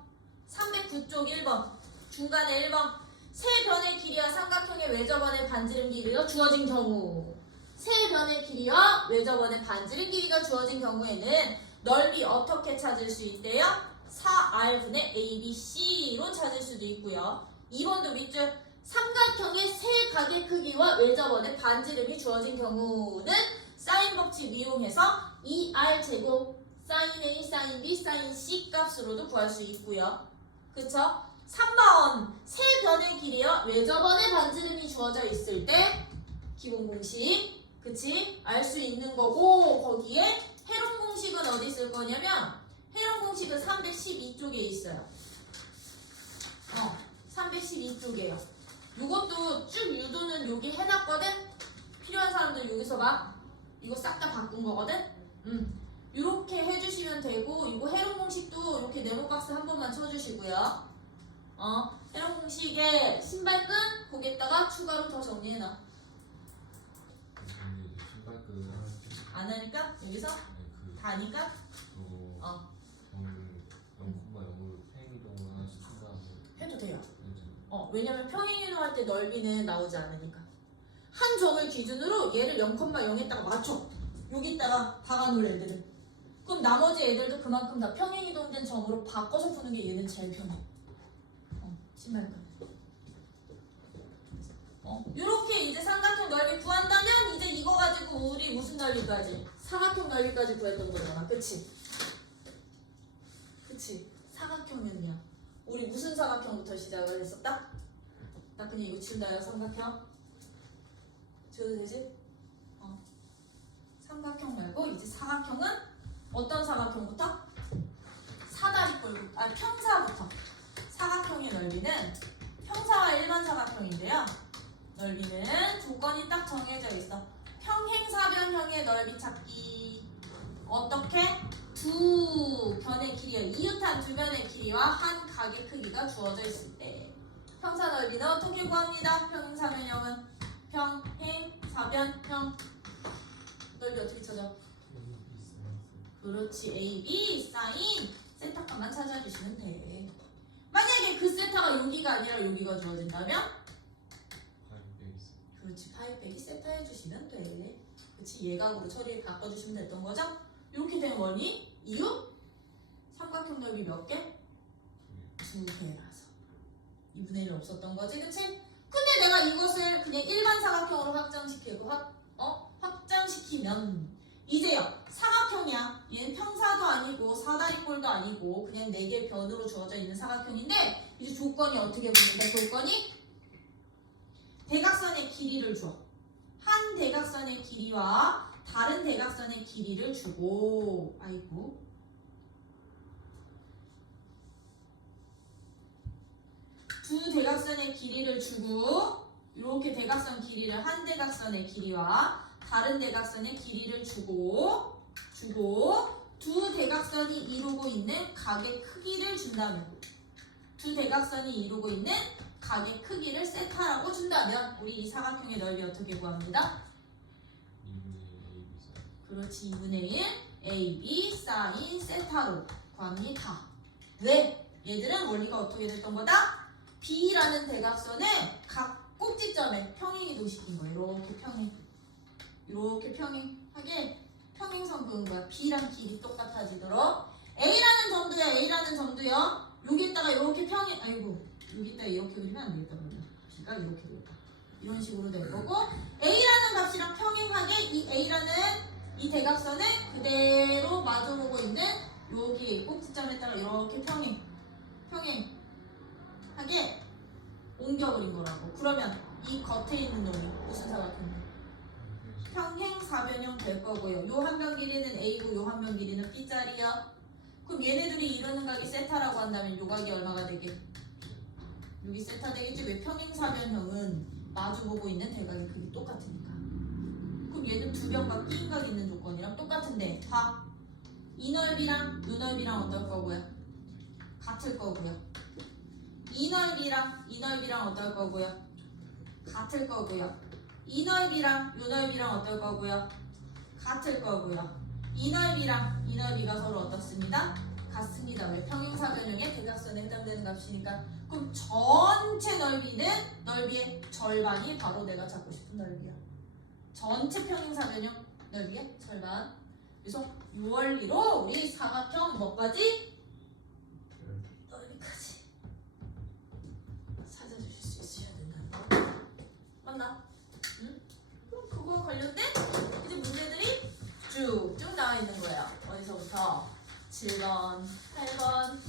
309쪽 1번 중간에 1번 세 변의 길이와 삼각형의 외접원의 반지름 길이가 주어진 경우 세 변의 길이와 외접원의 반지름 길이가 주어진 경우에는 넓이 어떻게 찾을 수 있대요? 4R분의 ABC로 찾을 수도 있고요. 2번도 밑줄 삼각형의 세 각의 크기와 외접원의 반지름이 주어진 경우는 사인 법칙 이용해서 2R 제곱 사인 A, 사인 B, 사인 C 값으로도 구할 수 있고요. 그쵸? 3번 세 변의 길이와 외접원의 반지름이 주어져 있을 때 기본 공식 그치? 알 수 있는 거고 거기에 해론 공식은 어디 있을 거냐면 해론 공식은 312쪽에 있어요. 312쪽이에요. 이것도 쭉 유도는 여기 해놨거든? 필요한 사람들 여기서 봐. 이거 싹 다 바꾼 거거든? 이렇게 해주시면 되고 이거 해론 공식도 이렇게 네모 박스 한 번만 쳐주시고요. 해론 공식에 신발끈 거기에다가 추가로 더 정리해놔. 신발끈 안 하니까? 여기서? 다 하니까? 저는 0,0으로 평행이동을 하나씩 추가하고 해도 돼요. 왜냐면 평행이동할 때 넓이는 나오지 않으니까. 한 점을 기준으로 얘를 0,0에다가 맞춰. 여기다가 박아놓을 애들은. 그럼 나머지 애들도 그만큼 다 평행이동된 점으로 바꿔서 푸는 게 얘는 제일 편해. 신발끈. 이렇게 이제 삼각형 넓이 구한다면 이제 이거 가지고 우리 무슨 넓이까지? 사각형 넓이까지 구했던 거잖아. 그치? 그치? 사각형은요. 우리 무슨 사각형부터 시작을 했었다? 나 그냥 이거 지운다요. 삼각형. 지워도 되지? 삼각형 말고 이제 사각형은 어떤 사각형부터? 평사부터. 사각형의 넓이는 평사와 일반 사각형인데요. 넓이는 조건이 딱 정해져 있어. 평행사변형의 넓이 찾기. 어떻게? 두 변의 길이요. 이웃한 두 변의 길이와 한 각의 크기가 주어져 있을 때. 평사 넓이는 어떻게 구합니다? 평행사변형은 평행사변형 넓이 어떻게 찾아? 그렇지. A, B, 사인 세타값만 찾아주시면 돼. 만약에 그 세타가 여기가 아니라 여기가 주어진다면? 그렇지. 파이 빼기 세타 해주시면 돼. 그렇지. 예각으로 처리 바꿔주시면 됐던 거죠? 이렇게 된 원이 이웃 삼각형 넓이 몇 개? 두 개라서 2분의 1 없었던 거지. 그치? 근데 내가 이것을 그냥 일반 사각형으로 확장시키면 이제요. 사각형이야. 얘는 평사도 아니고 사다리꼴도 아니고 그냥 4개의 변으로 주어져 있는 사각형인데 이제 조건이 어떻게 보니까 조건이 대각선의 길이를 줘. 한 대각선의 길이와 다른 대각선의 길이를 주고 아이고 두 대각선의 길이를 주고 이렇게 대각선 길이를 한 대각선의 길이와 다른 대각선의 길이를 주고 두 대각선이 이루고 있는 각의 크기를 준다면 두 대각선이 이루고 있는 각의 크기를 세타라고 준다면 우리 이 사각형의 넓이 어떻게 구합니다? 2분의 1 AB 사인 세타로 구합니다. 왜? 얘들은 원리가 어떻게 됐던 거다? B라는 대각선의 각 꼭지점에 평행이 도시킨 거예요. 이렇게 평행하게 평행선 그은 거야. B랑 길이 똑같아지도록 A라는 점도요. 여기에다가 이렇게 여기다가 이렇게 그리면 안 되겠다. B가 이렇게 되겠다. 이런 식으로 될 거고 A라는 값이랑 평행하게 이 A라는 이 대각선을 그대로 마주보고 있는 여기 꼭지점에다가 이렇게 평행하게 옮겨 그린 거라고. 그러면 이 겉에 있는 놈이 무슨 사각형이야? 평행사변형 될 거고요. 요 한 변 길이는 A고 요 한 변 길이는 B짜리야. 그럼 얘네들이 이루는 각이 세타라고 한다면 요 각이 얼마가 되게? 여기 세타 되겠지? 왜 평행사변형은 마주보고 있는 대각의 크기 똑같으니까. 그럼 얘는 두 변과 끼인 각 있는 조건이랑 똑같은데 봐. 이 넓이랑 요 넓이랑 어떨 거고요? 같을 거고요. 이 넓이랑 이 넓이랑 어떨 거고요? 같을 거고요. 이 넓이랑 요 넓이랑 어떨 거고요? 같을 거고요. 이 넓이랑 이 넓이가 서로 어떻습니다? 같습니다. 왜? 평행사변형의 대각선에 해당되는 값이니까. 그럼 전체 넓이의 절반이 바로 내가 찾고 싶은 넓이야. 전체 평행사변형 넓이의 절반. 그래서 이 원리로 우리 사각형 뭐까지? 넓이까지 찾아주실 수 있어야 된다는 거. 맞나? 응? 그럼 그거 관련된 이제 문제들이 쭉쭉 나와 있는 거예요. 어디서부터? 7번, 8번,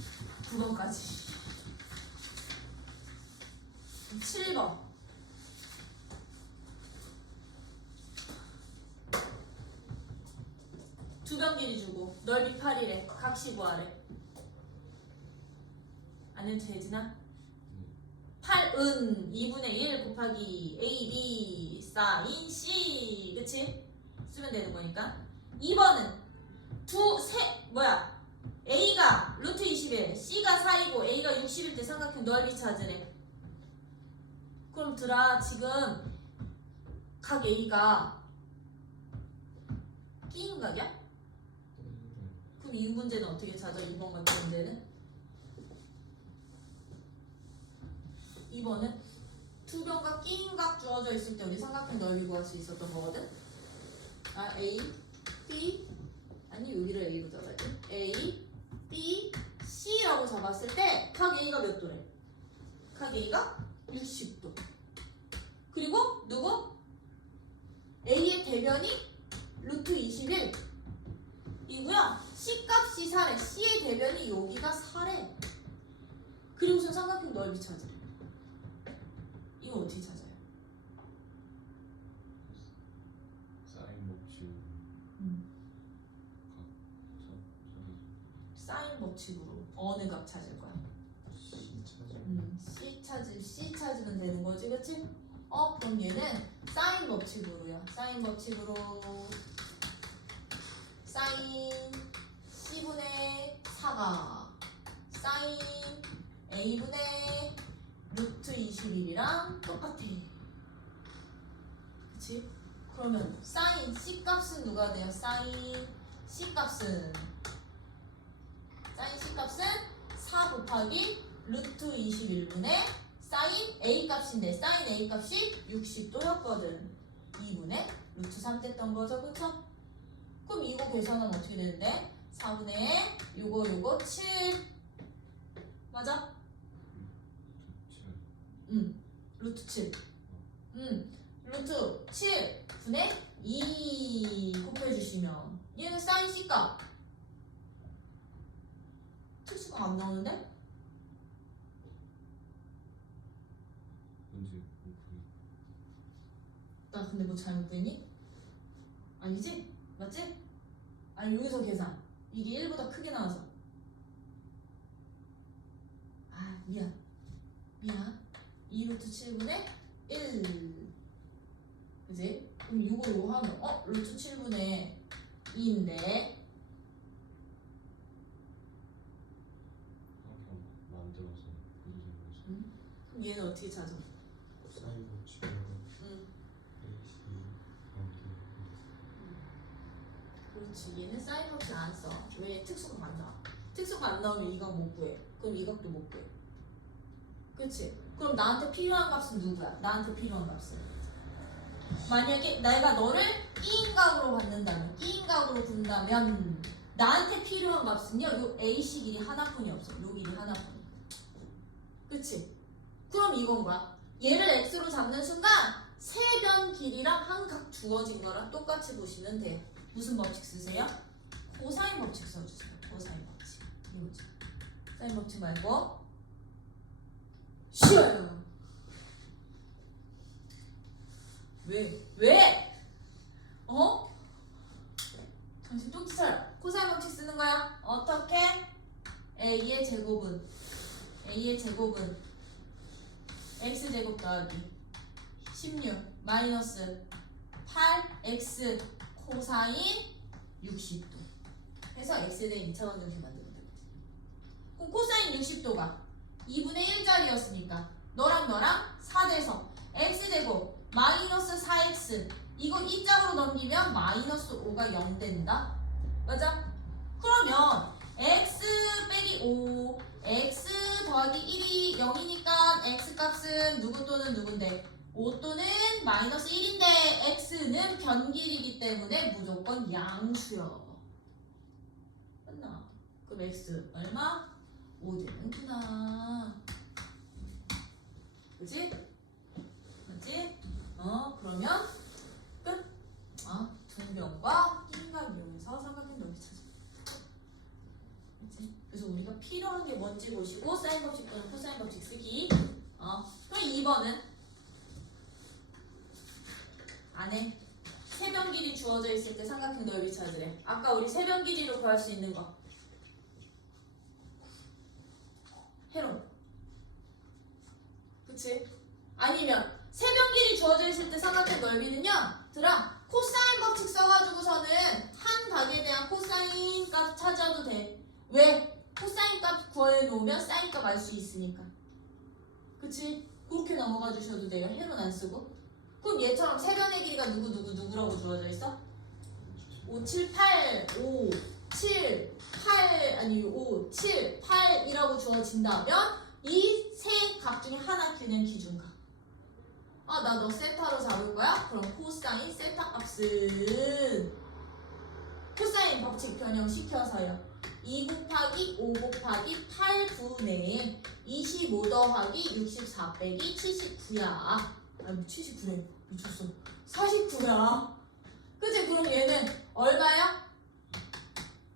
9번까지. 7번. 두 변 길이 주고 넓이 8이래. 각 15하래. 안 해도 되지나? 8은 2분의 1 곱하기 AB 사인 C. 그치? 쓰면 되는 거니까. 2번은 A가 루트 21, C가 4이고 A가 60일 때 삼각형 넓이 찾으래. 그럼 지금 각 A가 끼인 각이야? 그럼 이 문제는 어떻게 찾아? 2번 같은 문제는? 2번은 두 변과 끼인 각 주어져 있을 때 우리 삼각형 넓이 구할 수 있었던 거거든? A, B, 아니 여기를 A로 잡아야지. A, B, C라고 잡았을 때 각 A가 몇 도래? 각 A가 60도. 그리고 누구? A의 대변이 루트 21 이고요. C 값이 4래. C의 대변이 여기가 4래. 그리고선 삼각형 넓이 찾으래. 이거 어떻게 찾아요? 사인 법칙. 사인 법칙으로 어느 값 찾을 거야? C 찾을 C 찾으면 되는 거지, 그치? 그럼 얘는 사인 법칙으로요. 사인 법칙으로 사인 C분의 4가 사인 A분의 루트 21이랑 똑같아. 그치? 그러면 사인 C 값은 누가 돼요? 사인 C 값은 4 곱하기 루트 21분의 사인 A 값인데 사인 A 값이 60도였거든. 2분의 루트 3 됐던 거죠, 그쵸? 그럼 이거 계산은 어떻게 되는데? 4분의 요거 7 맞아? 루트 7 루트 7 분의 2 곱해주시면 얘는 사인 C 값 특수가 안 나오는데? 언제 나 근데 뭐 잘못됐니? 아니지? 맞지? 아니 여기서 계산 이게 1보다 크게 나와서 미안 2루트 7분의 1 그지? 그럼 이거 하면 루트 7분의 2인데 만들어서 그럼 얘는 어떻게 찾아? 사인 법칙으로 그렇지 얘는 사인 법칙 안 써. 왜? 특수가 안 나와. 특수가 안 나오면 이 각 못 구해. 그럼 이 각도 못 구해. 그치? 그럼 나한테 필요한 값은 누구야? 나한테 필요한 값은 만약에 내가 너를 E인각으로 받는다면 E인각으로 군다면 나한테 필요한 값은요 요 A식 길이 하나뿐이 없어. 요 길이 하나뿐. 그치? 그럼 이건 뭐야? 얘를 X로 잡는 순간 세 변 길이랑 한 각 주어진 거랑 똑같이 보시면 돼. 무슨 법칙 쓰세요? 코사인 법칙 써주세요. 코사인 법칙. 이거죠. 사인 법칙 말고 쉬어요. 왜? 정신 똑똑히 차려. 코사인 법칙 쓰는 거야. 어떻게? A의 제곱은 X제곱 더하기 16 마이너스 8X 코사인 60도 해서 X에 대해 2차원 정식 만들면 되거든. 그럼 코사인 60도가 2분의 1짜리였으니까 너랑 4대서 X제곱 마이너스 4X 이거 2짝으로 넘기면 마이너스 5가 0 된다. 맞아? 그러면 X 빼기 5 X 더하기 1이 0이니까 X 값은 누구 또는 누군데? 5 또는 마이너스 1인데 X는 변길이기 때문에 무조건 양수요. 맞나? 그럼 X 얼마? 5 되는구나. 그치? 그러면 끝. 둔변과 낀각 이용해서 삼각형 넓이 찾아. 그치? 그래서 우리가 필요한 게 뭔지 보시고 사인 법칙 또는 코사인 법칙 쓰기. 그럼 2번은 안에 세변 길이 주어져 있을 때 삼각형 넓이 찾으래. 아까 우리 세변 길이로 구할 수 있는 거. 해로. 그치? 아니면 세변 길이 주어져 있을 때 삼각형 넓이는요. 들아 코사인 법칙 써가지고서는 한 각에 대한 코사인 값 찾아도 돼. 왜? 코사인 값 구해놓으면 사인 값 알 수 있으니까. 그치? 그렇게 넘어가 주셔도 돼요. 해로는 안 쓰고. 그럼 얘처럼 세변의 길이가 누구라고 주어져 있어? 5, 7, 8, 5, 7, 8이라고 주어진다면 이 세 각 중에 하나 기는 기준각. 나 너 세타로 잡을 거야? 그럼 코사인 세타 값은 코사인 법칙 변형시켜서요. 2 곱하기 5 곱하기 8분의 25 더하기 64 빼기 79야. 79래. 미쳤어. 49야. 그치? 그럼 얘는 얼마야?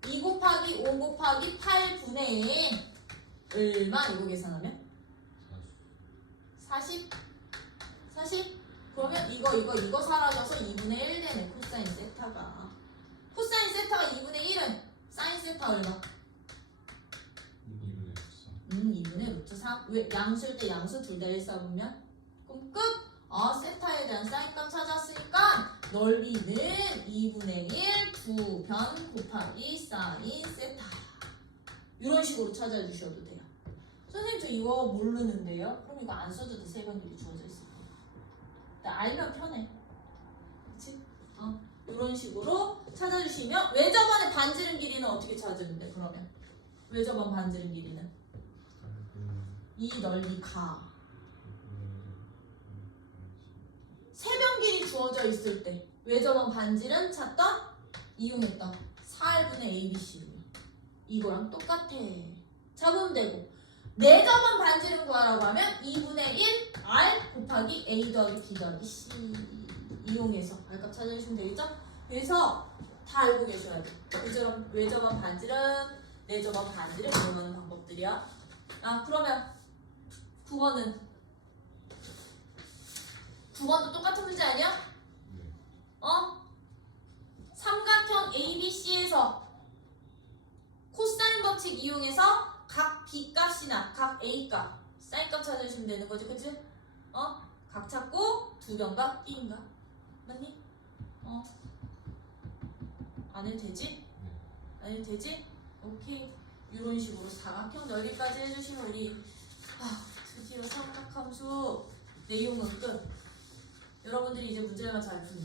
2 곱하기 5 곱하기 8분의 얼마? 이거 계산하면? 40? 그러면 이거 사라져서 2분의 1 되네. 코사인 세타가. 코사인 세타가 2분의 1은 사인 세타 얼마? 2분의 1 2분의 루트 3. 왜 양수일 때 양수 둘 다 1 써보면 그럼 끝. 세타에 대한 사인값 찾았으니까 넓이는 2분의 1 2변 곱하기 사인 세타. 이런 식으로 찾아주셔도 돼요. 선생님 저 이거 모르는데요? 그럼 이거 안 써도 돼. 세변 길이 주어져 있을 때. 알면 편해. 그치? 이런 식으로 찾아주시면 외접원의 반지름 길이는 어떻게 찾으면 돼? 그러면 외접원 반지름 길이는 이 넓이 가. 세변 길이 주어져 있을 때 외접원 반지름 찾던 이용했던 4R분의 ABC 이거랑 똑같아. 잡으면 되고 내접원 반지름 구하라고 하면 2분의 1 R 곱하기 A 더하기 B 더하기 C 이용해서 R값 찾아주시면 되겠죠? 그래서 다 알고 계셔야 돼. 외접원 반지름, 내접원 반지름 이용하는 방법들이야. 그러면 9번도 똑같은 문제 아니야? 삼각형 ABC에서 코사인 법칙 이용해서 각 B 값이나 각 A 값 사인 값 찾아주시면 되는 거지, 그치? 각 찾고 두 변과 B인가? 맞니? 안 해도 되지? 안 해도 되지? 오케이. 이런 식으로 사각형 넓이까지 해주시면 우리 드디어 삼각함수 내용은 끝. 여러분들이 이제 문제만 잘 푼다.